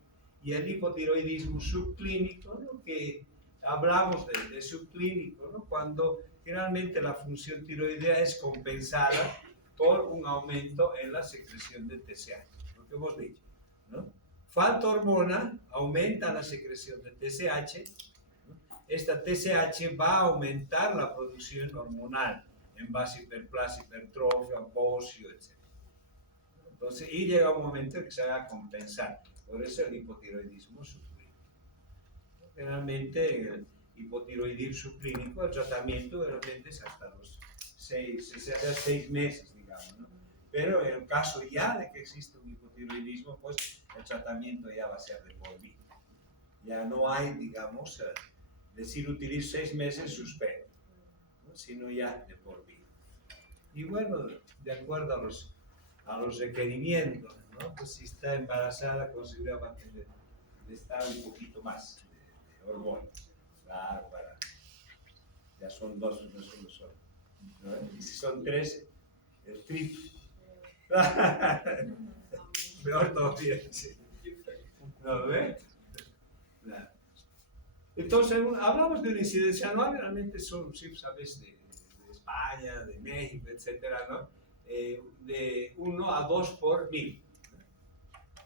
Y el hipotiroidismo subclínico, ¿no?, que hablamos de subclínico, ¿no?, cuando generalmente la función tiroidea es compensada por un aumento en la secreción de TSH, lo que hemos dicho, ¿no? Falta hormona, aumenta la secreción de TSH, ¿no? Esta TSH va a aumentar la producción hormonal en base a hiperplasia, hipertrofia, bocio, etc. Entonces, y llega un momento que se va a compensar. Por eso el hipotiroidismo subclínico. Generalmente en el hipotiroidismo subclínico el tratamiento realmente es hasta los 6 meses, digamos, ¿no? Pero en el caso ya de que existe un hipotiroidismo, pues el tratamiento ya va a ser de por vida. Ya no hay, digamos, decir utilizo 6 meses, suspendo, ¿no?, sino ya de por vida. Y bueno, de acuerdo a los requerimientos, ¿no?, pues si está embarazada, considera va a tener de estar un poquito más de hormonas. Claro, ya son 2, no son solo, ¿no? Y si son 3, el triple. Peor todavía, sí. ¿No ve? Claro. Entonces, hablamos de una incidencia anual, realmente son cifras a veces de España, de México, etcétera, ¿no? De 1 a 2 por 1000.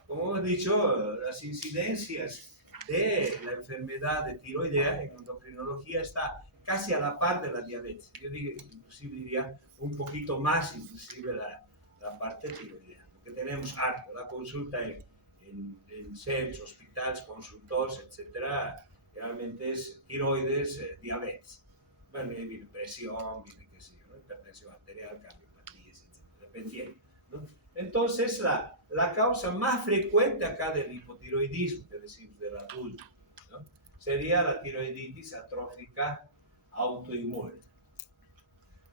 Como hemos dicho, las incidencias de la enfermedad de tiroidea en endocrinología está casi a la par de la diabetes. Yo inclusive diría un poquito más, inclusive la parte tiroidea. Porque tenemos harto, la consulta en centros, hospitales, consultores, etcétera, realmente es tiroides, diabetes. Bueno, viene presión, viene qué sé yo, ¿no?, hipertensión arterial, cardiopatías, etcétera, dependiendo, ¿no? Entonces, la causa más frecuente acá del hipotiroidismo, que decimos del adulto, ¿no?, sería la tiroiditis atrófica autoinmune.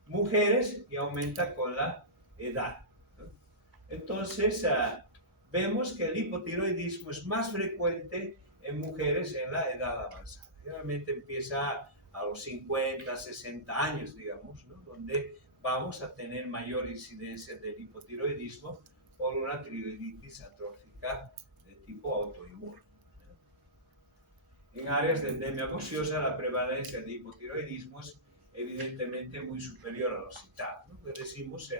Mujeres, y aumenta con la edad, ¿no? Entonces, vemos que el hipotiroidismo es más frecuente en mujeres en la edad avanzada. Generalmente empieza a los 50, 60 años, digamos, ¿no?, donde vamos a tener mayor incidencia del hipotiroidismo por una tiroiditis atrófica de tipo autoinmune. En áreas de endemia gaseosa, la prevalencia de hipotiroidismo es evidentemente muy superior a los citados, ¿no? Pues decimos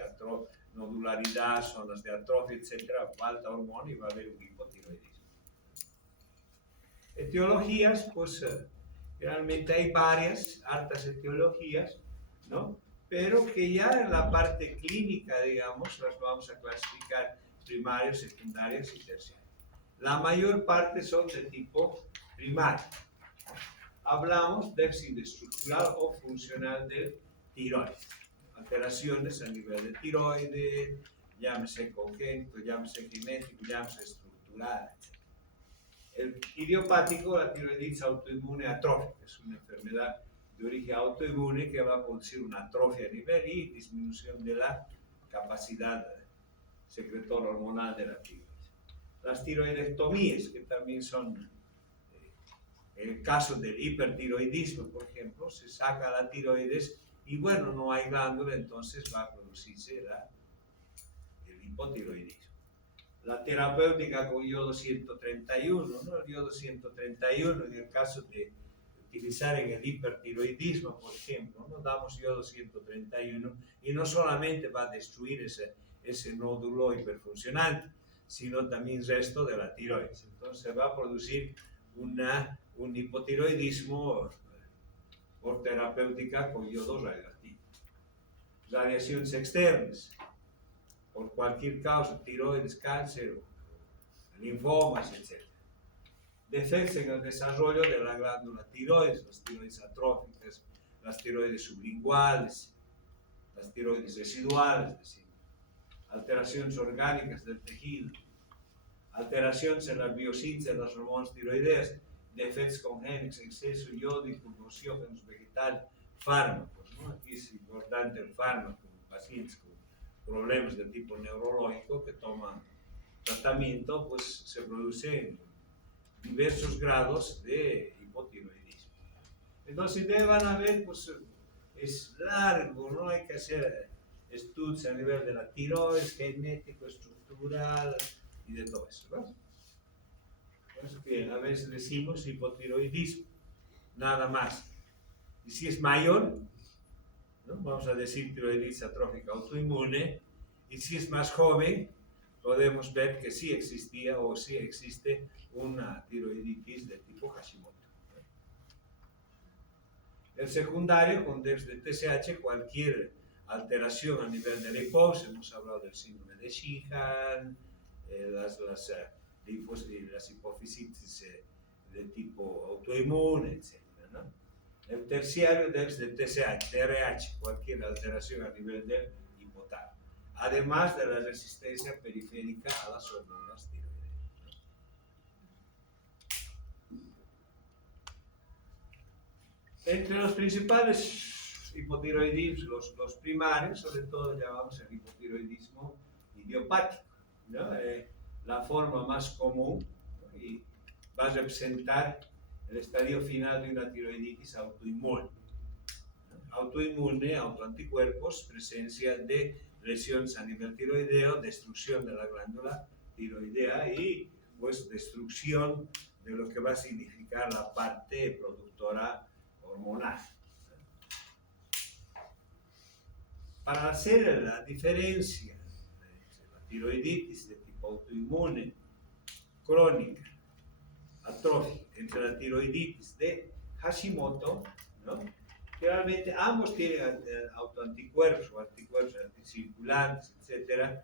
nodularidad, zonas de atrofia, etcétera, falta hormona y va a haber un hipotiroidismo. Etiologías, pues realmente hay varias, hartas etiologías, ¿no?, pero que ya en la parte clínica, digamos, las vamos a clasificar primarios, secundarios y terciarios. La mayor parte son de tipo primario. Hablamos de déficit estructural o funcional del tiroides. Alteraciones a nivel de tiroides, llámese congénito, llámese genético, llámese estructural, etc. El idiopático, la tiroiditis autoinmune atrófica, es una enfermedad de origen autoinmune que va a producir una atrofia a nivel y disminución de la capacidad secretor hormonal de la tiroides. Las tiroidectomías, que también son, en el caso del hipertiroidismo, por ejemplo, se saca la tiroides y bueno, no hay glándula, entonces va a producirse el hipotiroidismo. La terapéutica con yodo 131, ¿no? El yodo 131 en el caso de utilizar en el hipertiroidismo, por ejemplo, ¿no? Damos yodo 131 y no solamente va a destruir ese nódulo hiperfuncionante, sino también el resto de la tiroides. Entonces va a producir un hipotiroidismo por terapéutica con yodo radioactivo. Radiaciones externas, por cualquier causa, tiroides, cáncer, linfomas, etc. Defectos en el desarrollo de la glándula tiroides, las tiroides atróficas, las tiroides sublinguales, las tiroides residuales, es decir, alteraciones orgánicas del tejido, alteraciones en la biosíntesis de las hormonas tiroideas, defectos congénitos, exceso de yodo y glucógenos vegetales, fármacos, ¿no? Aquí es importante el fármaco en pacientes con problemas de tipo neurológico que toman tratamiento, pues se producen diversos grados de hipotiroidismo. Entonces van a ver, pues es largo, ¿no? Hay que hacer estudios a nivel de la tiroides, genético, estructural y de todo eso, ¿no? Por eso que a veces decimos hipotiroidismo, nada más. Y si es mayor, ¿no? Vamos a decir tiroiditis atrófica autoinmune, y si es más joven, podemos ver que sí existía o sí existe una tiroiditis de tipo Hashimoto. El secundario, con desde TSH, cualquier alteración a nivel de la hipófisis, hemos hablado del síndrome de Sheehan, las hipofisitis de tipo autoinmune, etc., ¿no? El terciario desde TSH, TRH, cualquier alteración a nivel del hipotálamo, además de la resistencia periférica a las hormonas tiroideas. Entre los principales hipotiroidismos, los primarios, sobre todo llamamos el hipotiroidismo idiopático, ¿no? La forma más común, ¿no? Y va a representar el estadio final de una tiroiditis autoinmune. Autoinmune, autoanticuerpos, presencia de lesiones a nivel tiroideo, destrucción de la glándula tiroidea y pues destrucción de lo que va a significar la parte productora hormonal. Para hacer la diferencia entre la tiroiditis de tipo autoinmune, crónica, atrófica, entre la tiroiditis de Hashimoto, ¿no? Realmente ambos tienen autoanticuerpos o anticuerpos anticirculantes, etc.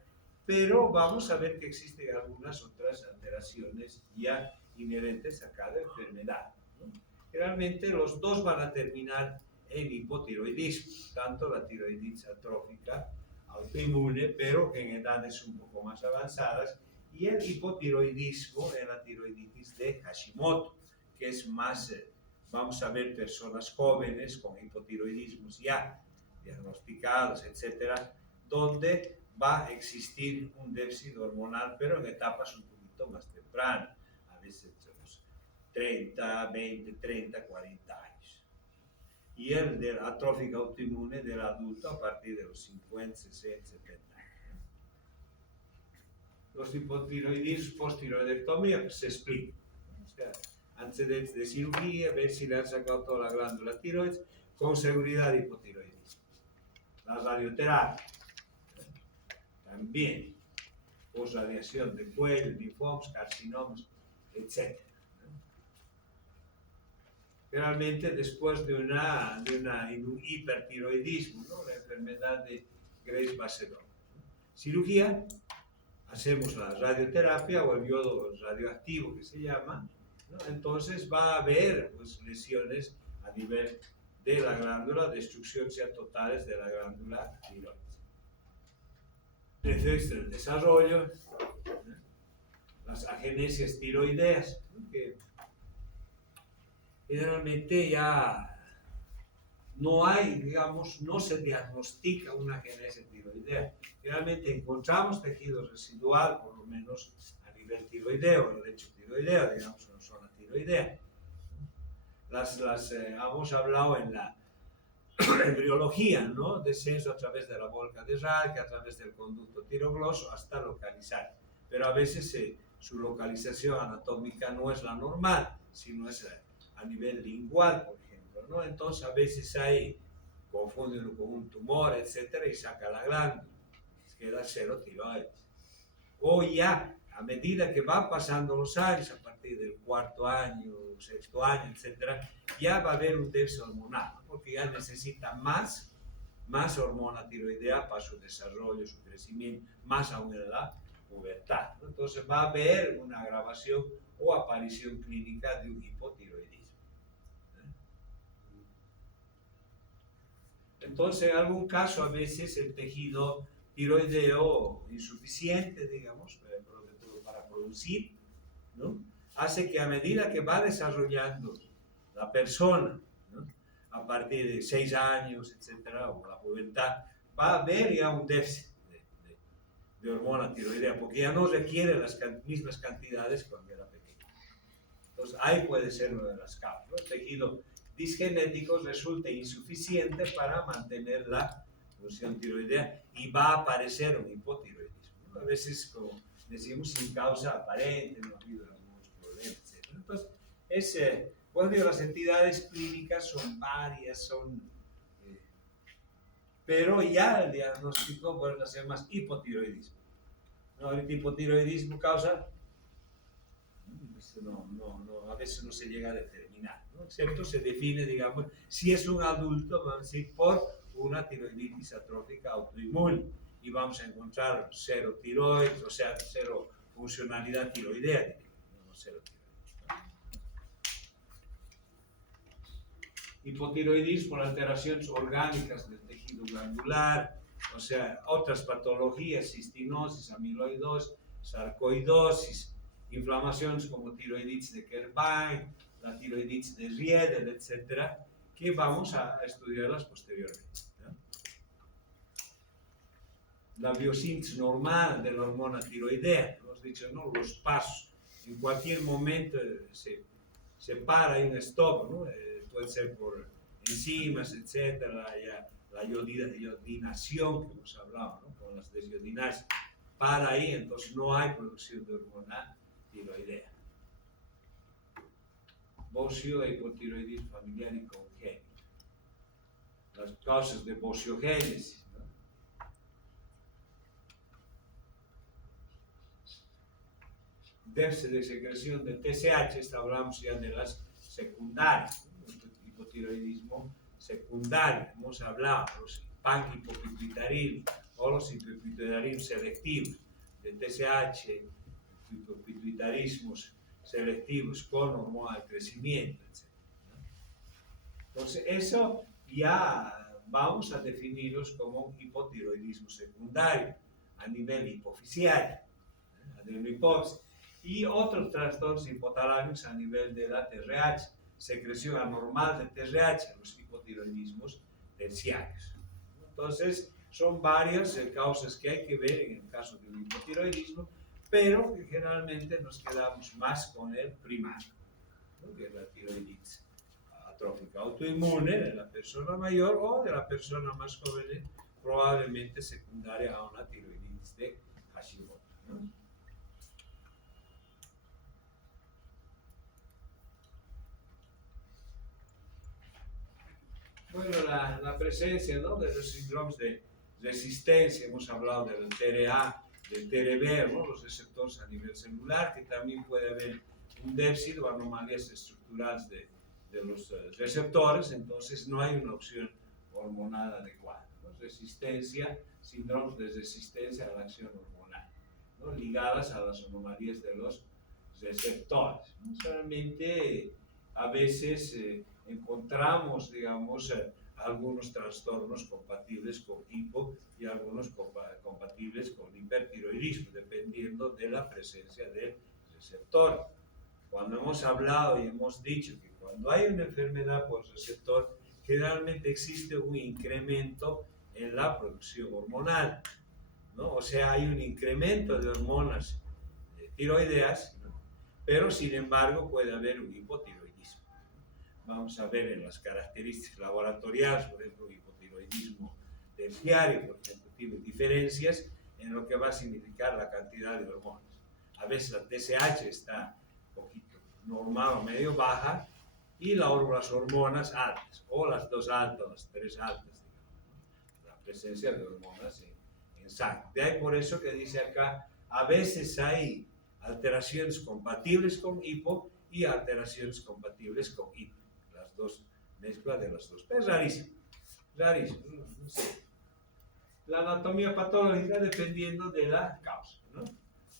Pero vamos a ver que existen algunas otras alteraciones ya inherentes a cada enfermedad, ¿no? Realmente los dos van a terminar en hipotiroidismo, tanto la tiroiditis atrófica autoinmune, pero en edades un poco más avanzadas, y el hipotiroidismo en la tiroiditis de Hashimoto, que es más, vamos a ver personas jóvenes con hipotiroidismos ya diagnosticados, etcétera, donde va a existir un déficit hormonal, pero en etapas un poquito más tempranas, a veces entre los 30, 20, 30, 40 años. Y el de la atrófica autoinmune del adulto a partir de los 50, 60, 70 años. Los hipotiroidismos post-tiroidectomía pues, se explican. O sea, antes de cirugía, ver si le han sacado toda la glándula tiroides, con seguridad hipotiroidismo. La radioterapia, también, posradiación de cuello, linfomas, carcinomas, etc. Realmente después de un hipertiroidismo, ¿no? La enfermedad de Graves-Basedow. Cirugía, hacemos la radioterapia o el yodo radioactivo que se llama, ¿no? Entonces va a haber pues, lesiones a nivel de la glándula, destrucciones ya totales de la glándula tiroides. Defectos del desarrollo, ¿no? Las agenesias tiroideas, ¿no? Que generalmente ya no hay, digamos, no se diagnostica una genesia tiroidea. Realmente encontramos tejido residual, por lo menos a nivel tiroideo, el lecho tiroideo, digamos, una zona tiroidea. Hemos hablado en la embriología, ¿no? Descenso a través de la volca de Rayleigh, a través del conducto tirogloso hasta localizar. Pero a veces su localización anatómica no es la normal, sino es a nivel lingual, por ejemplo, ¿no? Entonces a veces hay, confunden con un tumor, etcétera, y saca la glándula, queda cero tiroides. O ya, a medida que van pasando los años, a partir del cuarto año, sexto año, etcétera, ya va a haber un déficit hormonal, ¿no? Porque ya necesita más hormona tiroidea para su desarrollo, su crecimiento, más aún en la pubertad, ¿no? Entonces va a haber una agravación o aparición clínica de un hipotiroidismo. Entonces, en algún caso, a veces el tejido tiroideo insuficiente, digamos, para producir, ¿no? Hace que a medida que va desarrollando la persona, ¿no? A partir de 6 años, etcétera, o la pubertad, va a haber ya un déficit de hormona tiroidea, porque ya no requiere las mismas cantidades cuando era pequeño. Entonces, ahí puede ser una de las causas, ¿no? El tejido disgenético resulta insuficiente para mantener la función tiroidea y va a aparecer un hipotiroidismo, ¿no? A veces, como decimos, sin causa aparente, no ha habido algunos problemas, etc. Entonces, bueno, las entidades clínicas son varias, pero ya el diagnóstico puede ser más hipotiroidismo, ¿no? El hipotiroidismo causa, a veces no se llega a determinar, ¿no? Excepto se define, digamos, si es un adulto, vamos a decir, por una tiroiditis atrófica autoinmune, y vamos a encontrar cero tiroides, o sea, cero funcionalidad tiroidea, no cero tiroides. Hipotiroidismo, alteraciones orgánicas del tejido glandular, o sea, otras patologías, cistinosis, amiloidosis, sarcoidosis, inflamaciones como tiroiditis de Kerrbach, la tiroiditis de Riedel, etcétera, que vamos a estudiarlas posteriormente, ¿no? La biosíntesis normal de la hormona tiroidea, hemos dicho, ¿no? Los pasos, en cualquier momento se para y un stop, ¿no? Puede ser por enzimas, etcétera, la iodinación que hemos hablado, ¿no? Con las desiodinasas, para ahí, entonces no hay producción de hormona tiroidea. Bocio e hipotiroidismo familiar y congénito. Las causas de bociogénesis, ¿no? Déficit de secreción de TSH, hablamos ya de las secundarias, ¿no? Hipotiroidismo secundario, hemos hablado, los panhipopituitarinos o los hipopituitarinos selectivos, de TSH, hipopituitarismos selectivos con hormona de crecimiento, etc. Entonces, eso ya vamos a definirlos como hipotiroidismo secundario a nivel hipofisiario, a nivel hipófisis, y otros trastornos hipotalámicos a nivel de la TRH, secreción anormal de TRH, los hipotiroidismos terciarios. Entonces, son varias causas que hay que ver en el caso de un hipotiroidismo, pero que generalmente nos quedamos más con el primario, ¿no? Que es la tiroiditis atrófica autoinmune de la persona mayor o de la persona más joven, probablemente secundaria a una tiroiditis de Hashimoto, ¿no? Bueno, la presencia, ¿no? De los síndromes de resistencia, hemos hablado del TRA, del TRB, ¿no? Los receptores a nivel celular, que también puede haber un déficit o anomalías estructurales de los receptores, entonces no hay una opción hormonal adecuada, ¿no? Resistencia, síndromes de resistencia a la acción hormonal, ¿no? Ligadas a las anomalías de los receptores, ¿no? Solamente a veces encontramos, digamos, algunos trastornos compatibles con hipo y algunos compatibles con hipertiroidismo, dependiendo de la presencia del receptor. Cuando hemos hablado y hemos dicho que cuando hay una enfermedad por receptor, generalmente existe un incremento en la producción hormonal, ¿no? O sea, hay un incremento de hormonas tiroideas, ¿no? Pero sin embargo puede haber un hipotiroidismo. Vamos a ver en las características laboratoriales, por ejemplo, hipotiroidismo terciario, por ejemplo, tiene diferencias en lo que va a significar la cantidad de hormonas. A veces la TSH está un poquito normal o medio baja y las hormonas altas, o las dos altas, las tres altas, digamos, la presencia de hormonas en sangre. De ahí por eso que dice acá, a veces hay alteraciones compatibles con hipo y alteraciones compatibles con hipo. Las dos, mezcla de las dos. Es rarísimo, rarísimo, no sé. La anatomía patológica dependiendo de la causa, ¿no?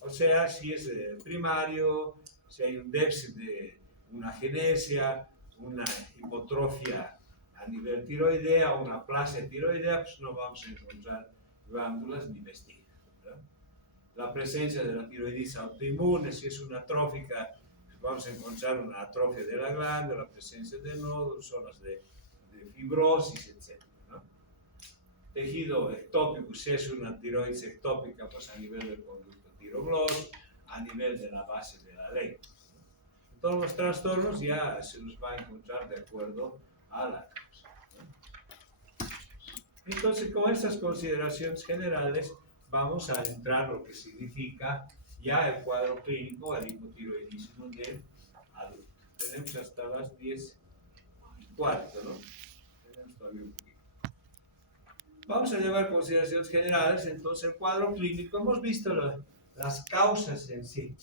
O sea, si es primario, si hay un déficit de una agenesia, una hipotrofia a nivel tiroidea, una plasia tiroidea, pues no vamos a encontrar glándulas ni vestígios, ¿verdad? La presencia de la tiroiditis autoinmune, si es una atrófica, vamos a encontrar una atrofia de la glándula, la presencia de nódulos, zonas de fibrosis, etc. ¿no? Tejido ectópico, si es una tiroides ectópica, pues a nivel del conducto tiroglós, a nivel de la base de la lengua. ¿no? Todos los trastornos ya se los va a encontrar de acuerdo a la causa. ¿no? Entonces, con estas consideraciones generales, vamos a entrar lo que significa ya el cuadro clínico del hipotiroidismo del adulto. Tenemos hasta las 10:15, ¿no? Tenemos todavía un poquito. Vamos a llevar consideraciones generales, entonces el cuadro clínico, hemos visto las causas en sí,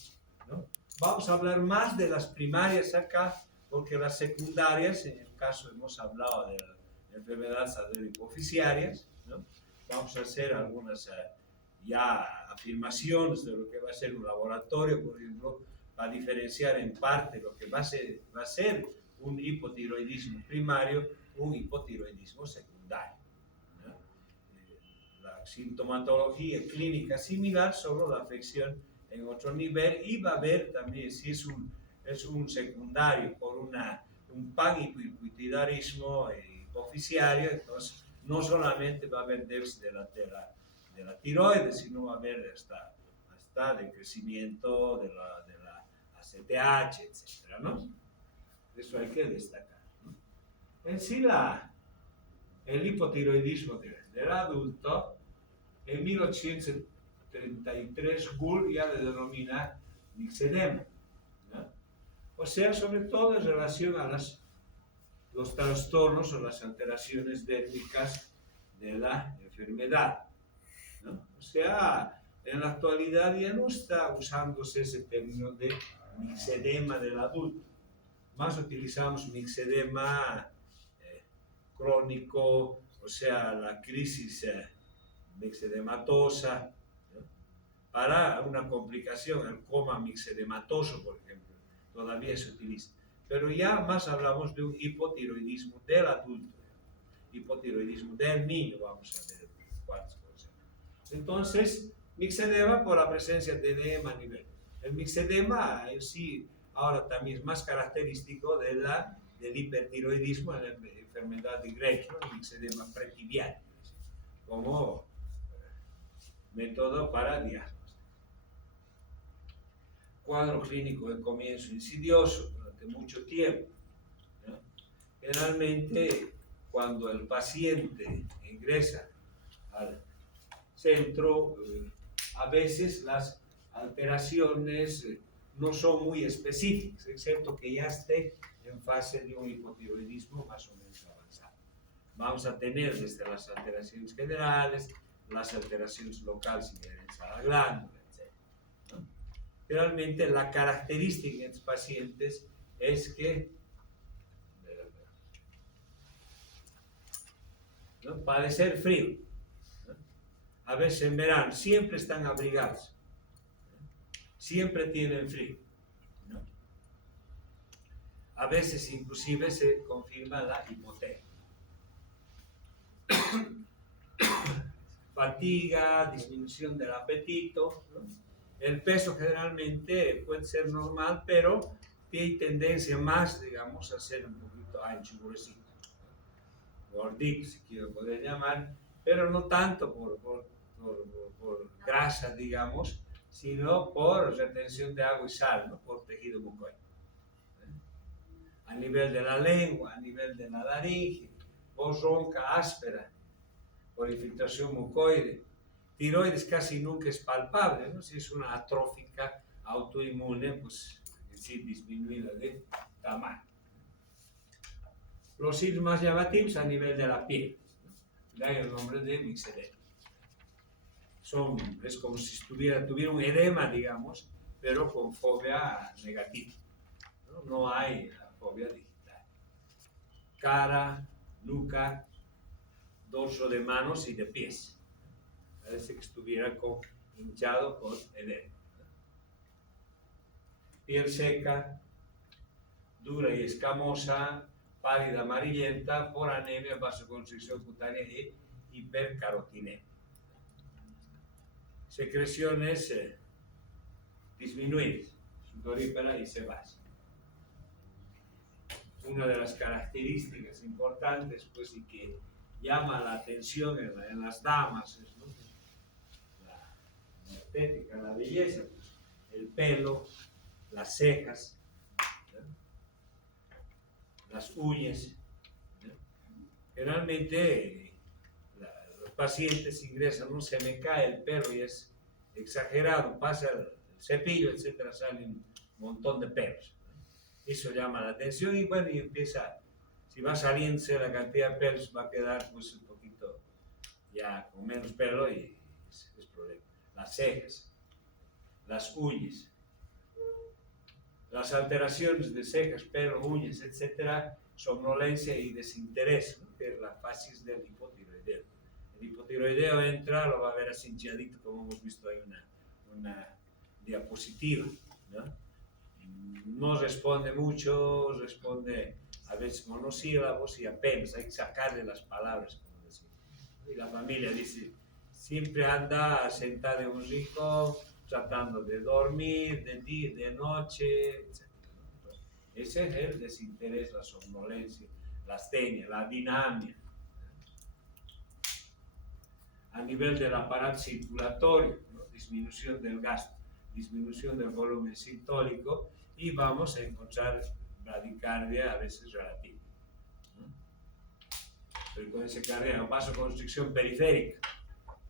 ¿no? Vamos a hablar más de las primarias acá, porque las secundarias, en el caso hemos hablado de la enfermedades adenohipoficiarias, ¿no? Vamos a hacer algunas ya afirmaciones de lo que va a ser un laboratorio, por ejemplo, para diferenciar en parte lo que va a ser un hipotiroidismo primario, un hipotiroidismo secundario. ¿no? La sintomatología clínica similar, solo la afección en otro nivel, y va a ver también si es un secundario por un panhipotiroidismo hipoficiario, entonces no solamente va a haber déficit de la tiroides, sino va a haber hasta de crecimiento de la ACTH, etc. ¿no? Eso hay que destacar. ¿no? En sí, el hipotiroidismo del adulto, en 1833 Gull ya le denomina mixedema. ¿no? O sea, sobre todo en relación a los trastornos o las alteraciones dérmicas de la enfermedad. ¿no? O sea, en la actualidad ya no está usándose ese término de mixedema del adulto. Más utilizamos mixedema crónico, o sea, la crisis mixedematosa, ¿no? Para una complicación, el coma mixedematoso, por ejemplo, todavía se utiliza. Pero ya más hablamos de un hipotiroidismo del adulto, hipotiroidismo del niño, vamos a ver cuántas cosas. Entonces, mixedema por la presencia de edema a nivel. El mixedema en sí ahora también es más característico del hipertiroidismo en la enfermedad de Gray, ¿no? El mixedema pretibial, como método para diagnóstico. Cuadro clínico de comienzo insidioso durante mucho tiempo. ¿no? Generalmente, cuando el paciente ingresa al centro, a veces las alteraciones no son muy específicas, excepto que ya esté en fase de un hipotiroidismo más o menos avanzado. Vamos a tener desde las alteraciones generales, las alteraciones locales inherentes a la glándula, etc. ¿no? Realmente la característica en estos pacientes es que ¿no? padecer frío. ¿no? A veces en verano siempre están abrigados. Siempre tienen frío. ¿no? A veces inclusive se confirma la hipotermia. Fatiga, disminución del apetito. ¿no? El peso generalmente puede ser normal, pero tiene tendencia más, digamos, a ser un poquito ancho y gruesito. gordito, si quiero poder llamar, pero no tanto por grasa, digamos, sino por retención de agua y sal, ¿no? Por tejido mucoide. A nivel de la lengua, a nivel de la laringe, voz ronca áspera, por infiltración mucoide. Tiroides casi nunca es palpable, ¿no? Si es una atrófica autoinmune, pues sí disminuida de tamaño. Los signos más llamativos a nivel de la piel, ¿no? Dan el nombre de mixedema. Es como si tuviera un edema, digamos, pero con fobia negativa. No hay fobia digital. Cara, nuca, dorso de manos y de pies. Parece que estuviera hinchado con edema. Piel seca, dura y escamosa, pálida amarillenta por anemia, vasoconstricción cutánea e hipercarotinemia. Secreciones disminuidas, sudorípara y sebácea. Una de las características importantes, pues, y que llama la atención en las damas, ¿no? La estética, la belleza, pues, el pelo, las cejas, ¿no? Las uñas, ¿no? Generalmente los pacientes ingresan, no se me cae el pelo y es exagerado, pasa el cepillo, etcétera, sale un montón de pelos. Eso llama la atención y bueno, y empieza, si va saliéndose la cantidad de pelos, va a quedar pues un poquito ya con menos pelo y es problema. Las cejas, las uñas, las alteraciones de cejas, pelo, uñas, etcétera, somnolencia y desinterés, ¿no? Que es la fases del hipotiroideo. El hipotiroideo entra, lo va a ver así hinchadito, como hemos visto ahí una diapositiva, ¿no? No responde mucho, responde a veces monosílabos y apenas hay que sacarle las palabras, como decimos. Y la familia dice, siempre anda sentada en un rincón, tratando de dormir, de día, de noche, etc. Entonces, ese es el desinterés, la somnolencia, la astenia, la dinamia. A nivel del aparato circulatorio, ¿no? Disminución del gasto, disminución del volumen sistólico, y vamos a encontrar bradicardia a veces relativa, ¿no? Frecuencia cardíaca, vasoconstricción periférica,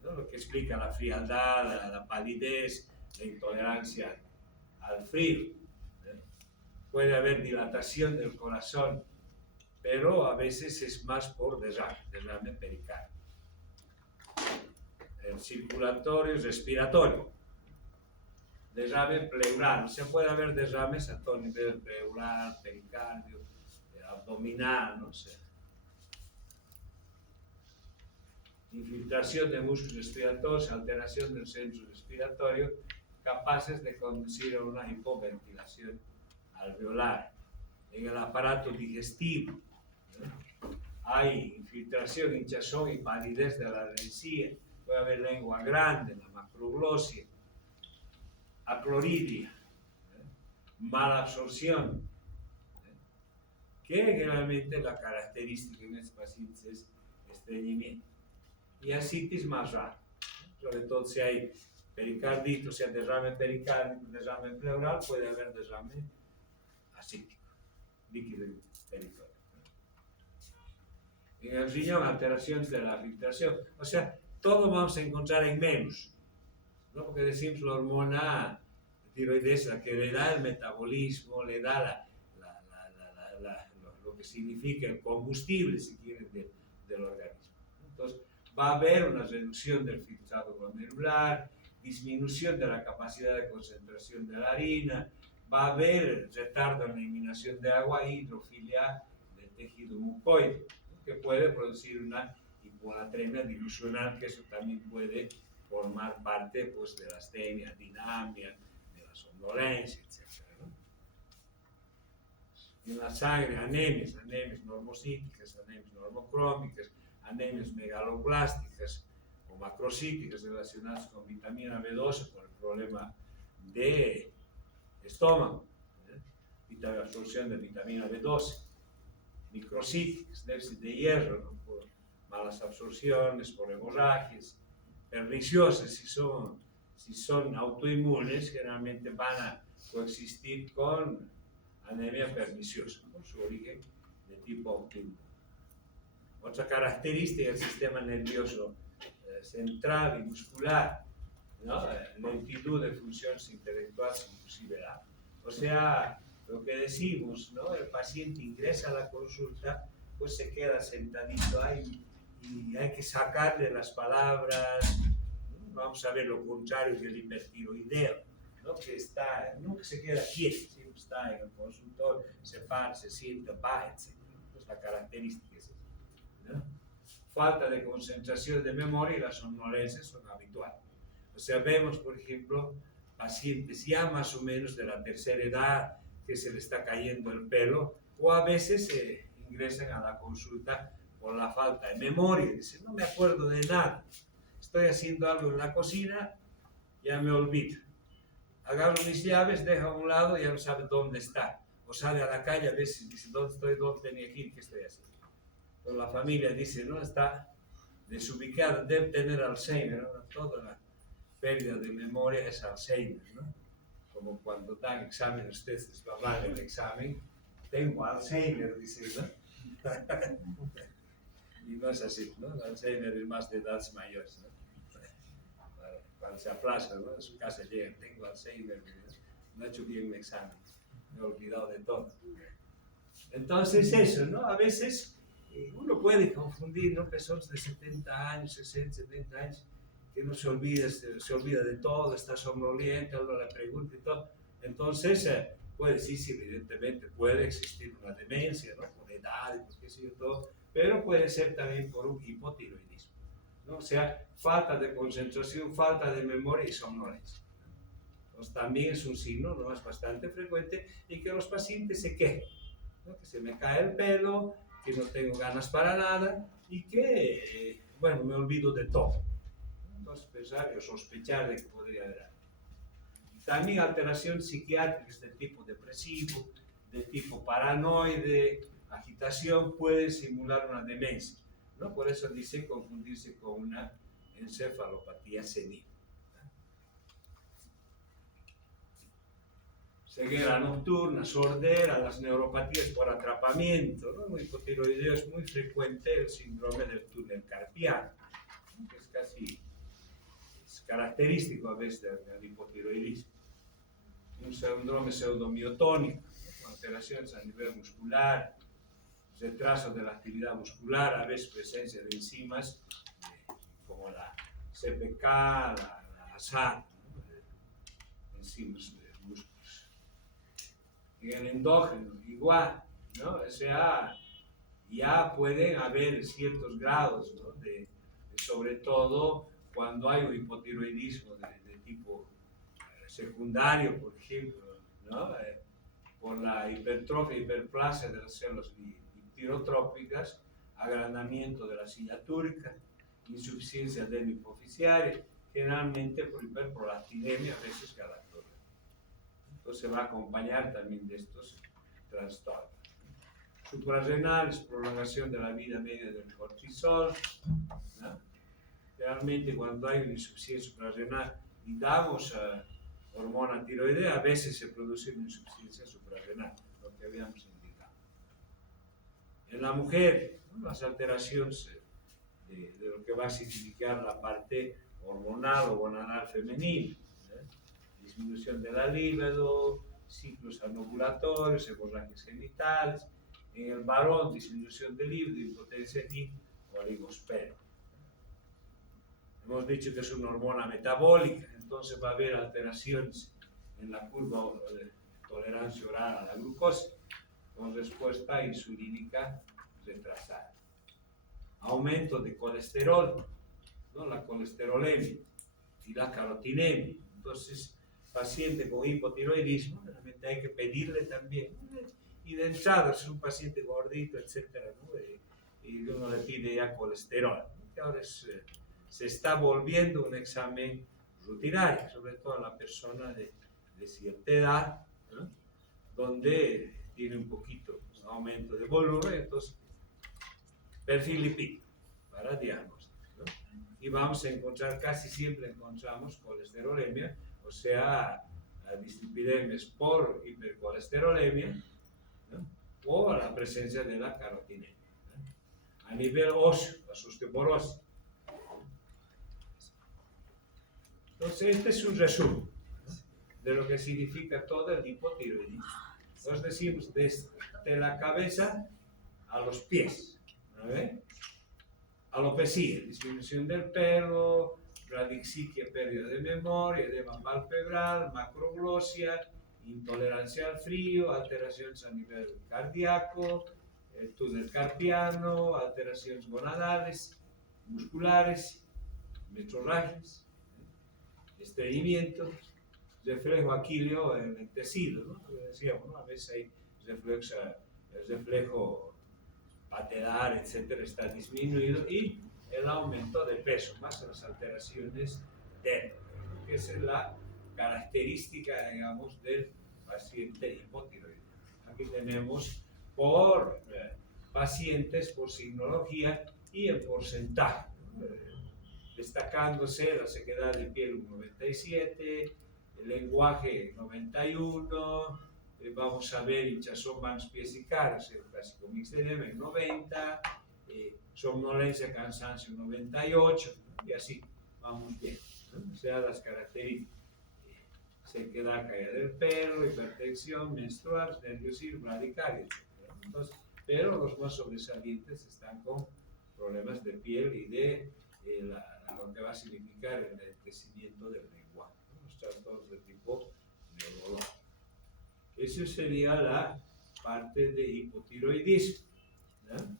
¿no? Lo que explica la frialdad, la palidez, la intolerancia al frío, ¿no? Puede haber dilatación del corazón, pero a veces es más por derrame pericárdico. El circulatorio es respiratorio. Derrame pleural, se puede haber derrames a todo nivel, pleural, pericardio, abdominal, no sé. Infiltración de músculos respiratorios, alteración del centro respiratorio, capaces de conducir a una hipoventilación alveolar. En el aparato digestivo, ¿no? Hay infiltración, hinchazón y palidez de la encía, puede haber lengua grande, la macroglosia, acloridia, mala absorción, que generalmente la característica en estos pacientes es estreñimiento. Y ascitis más raro, sobre todo si hay pericardito, o sea, derrame pericárdico, derrame pleural, puede haber derrame ascítico, líquido peritorio. En el riñón, alteraciones de la filtración, o sea, todo vamos a encontrar en menos, ¿no? Porque decimos la hormona tiroides, la que le da el metabolismo, le da lo que significa el combustible, si quieren, del organismo. Entonces, va a haber una reducción del filtrado glomerular, disminución de la capacidad de concentración de la harina, va a haber retardo en la eliminación de agua e hidrofilia del tejido mucoide, ¿no? Que puede producir una hiponatremia dilucional, que eso también puede formar parte, pues, de la astenia, dinamia, de la somnolencia, etc., ¿no? En la sangre, anemias normocíticas, anemias normocrómicas, anemias megaloblásticas o macrocíticas relacionadas con vitamina B12 por el problema de estómago, absorción de vitamina B12. microcíticas, déficit de hierro, ¿no? Por malas absorciones, por hemorragias perniciosas, si son autoinmunes, generalmente van a coexistir con anemia perniciosa, por su origen de tipo autoinmune. Otra característica del sistema nervioso central y muscular, ¿no? Lentitud de funciones intelectuales, inclusive edad. O sea, lo que decimos, ¿no? El paciente ingresa a la consulta, pues se queda sentadito ahí y hay que sacarle las palabras, ¿no? Vamos a ver lo contrario que el hipertiroideo, ¿no? Que nunca se queda quieto, siempre está en el consultorio, se para, se sienta, va, etc. Pues la característica es esa, ¿no? Falta de concentración de memoria y las somnolencias son habituales. O sea, vemos, por ejemplo, pacientes ya más o menos de la tercera edad que se le está cayendo el pelo, o a veces ingresan a la consulta por la falta de memoria. Dicen, no me acuerdo de nada, estoy haciendo algo en la cocina, ya me olvido. Agarro mis llaves, dejo a un lado y ya no sabe dónde está. O sale a la calle a veces dice, ¿dónde estoy? ¿Dónde tenía que ir? ¿Qué estoy haciendo? Pero la familia dice, no, está desubicada, debe tener Alzheimer, ¿no? Toda la pérdida de memoria es Alzheimer, ¿no? Como cuando dan examen, ustedes van el examen, tengo Alzheimer, dice, ¿no? Y no es así, ¿no? El Alzheimer es más de edades mayores, ¿no? Cuando se aplaza, ¿no? En su casa llega, tengo Alzheimer, no he hecho bien un examen, me he olvidado de todo. Entonces eso, ¿no? A veces uno puede confundir, ¿no? Personas de 70 años, 60, 70 años, que no se olvida de todo, está somnolienta, uno le pregunta y todo. Entonces, puede sí, evidentemente puede existir una demencia, ¿no? Por edad y por qué sé yo todo, pero puede ser también por un hipotiroidismo, ¿no? O sea, falta de concentración, falta de memoria y somnolencia. Entonces, también es un signo, ¿no? Es bastante frecuente y que los pacientes se quejen, ¿no? Que se me cae el pelo, que no tengo ganas para nada y que, bueno, me olvido de todo. Entonces, pensar o sospechar de que podría haber algo. También alteraciones psiquiátricas de tipo depresivo, de tipo paranoide, agitación, pueden simular una demencia, ¿no? Por eso dice confundirse con una encefalopatía senil. Ceguera nocturna, sordera, las neuropatías por atrapamiento, ¿no? El hipotiroideo es muy frecuente el síndrome del túnel carpiano, ¿no? Que es casi característico a veces del hipotiroidismo. Un síndrome pseudomiotónico, ¿no? Con alteraciones a nivel muscular, retraso de la actividad muscular, a veces presencia de enzimas como la CPK, la SAD, ¿no? Enzimas de músculos. En el endógeno, igual, ¿no? O sea, ya pueden haber ciertos grados, ¿no? Sobre todo cuando hay un hipotiroidismo de tipo secundario, por ejemplo, ¿no? Por la hipertrofia y hiperplasia de las células tirotrópicas, agrandamiento de la silla túrica, insuficiencia adeno-hipoficiaria, generalmente por hiperprolactinemia, a veces galactosa. Entonces se va a acompañar también de estos trastornos. Suprarrenales, prolongación de la vida media del cortisol, ¿no? Realmente cuando hay una insuficiencia suprarrenal y damos hormona tiroidea, a veces se produce una insuficiencia suprarrenal, lo que habíamos indicado. En la mujer, ¿no? Las alteraciones de lo que va a significar la parte hormonal o gonadal femenina, ¿eh? Disminución de la libido, ciclos anovulatorios, hemorragias genitales. En el varón, disminución de libido, impotencia y oligospermia. Hemos dicho que es una hormona metabólica, entonces va a haber alteraciones en la curva de tolerancia oral a la glucosa, con respuesta insulínica retrasada. Aumento de colesterol, ¿no? La colesterolemia y la carotinemia. Entonces, paciente con hipotiroidismo, realmente hay que pedirle también, y de entrada, si es un paciente gordito, etcétera, ¿no? Y uno le pide ya colesterol, ¿no? Que ahora se está volviendo un examen rutinario, sobre todo en la persona de cierta edad, ¿no? Donde tiene un poquito un aumento de volumen, entonces perfil lipídico para diagnóstico, ¿no? Y vamos a encontrar, casi siempre encontramos colesterolemia, o sea, dislipidemias por hipercolesterolemia, ¿no? O la presencia de la carotinemia, ¿no? A nivel óseo, la osteoporosis. Entonces, este es un resumen, ¿no?, de lo que significa todo el hipotiroidismo. Entonces decimos desde la cabeza a los pies, ¿no ve? Alopecia, disminución del pelo, bradixiquia, pérdida de memoria, edema palpebral, macroglosia, intolerancia al frío, alteraciones a nivel cardíaco, túnel carpiano, alteraciones gonadales, musculares, metrorragias, estreñimiento, reflejo aquileo en el tejido, ¿no? Decíamos, ¿no? A veces hay reflejo patelar, etcétera, está disminuido, y el aumento de peso, más las alteraciones térmicas, que es la característica, digamos, del paciente hipotiroideo. Aquí tenemos por pacientes, por signología y el porcentaje, destacándose la sequedad de piel un 97, el lenguaje 91, vamos a ver hinchazón, manos, pies y caras, el clásico mixedema en 90, somnolencia, cansancio 98, y así vamos bien, ¿no? O sea, las características: sequedad, caída del pelo, hipertensión menstrual, nerviosismo, bradicardia, etc. Entonces, pero los más sobresalientes están con problemas de piel y de lo que va a significar el enlentecimiento del lenguaje, ¿no? Los trastornos de tipo neurológico. Eso sería la parte de hipotiroidismo, ¿no?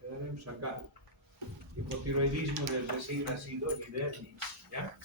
Quedaremos acá. Hipotiroidismo del recién nacido y del niño, ¿ya?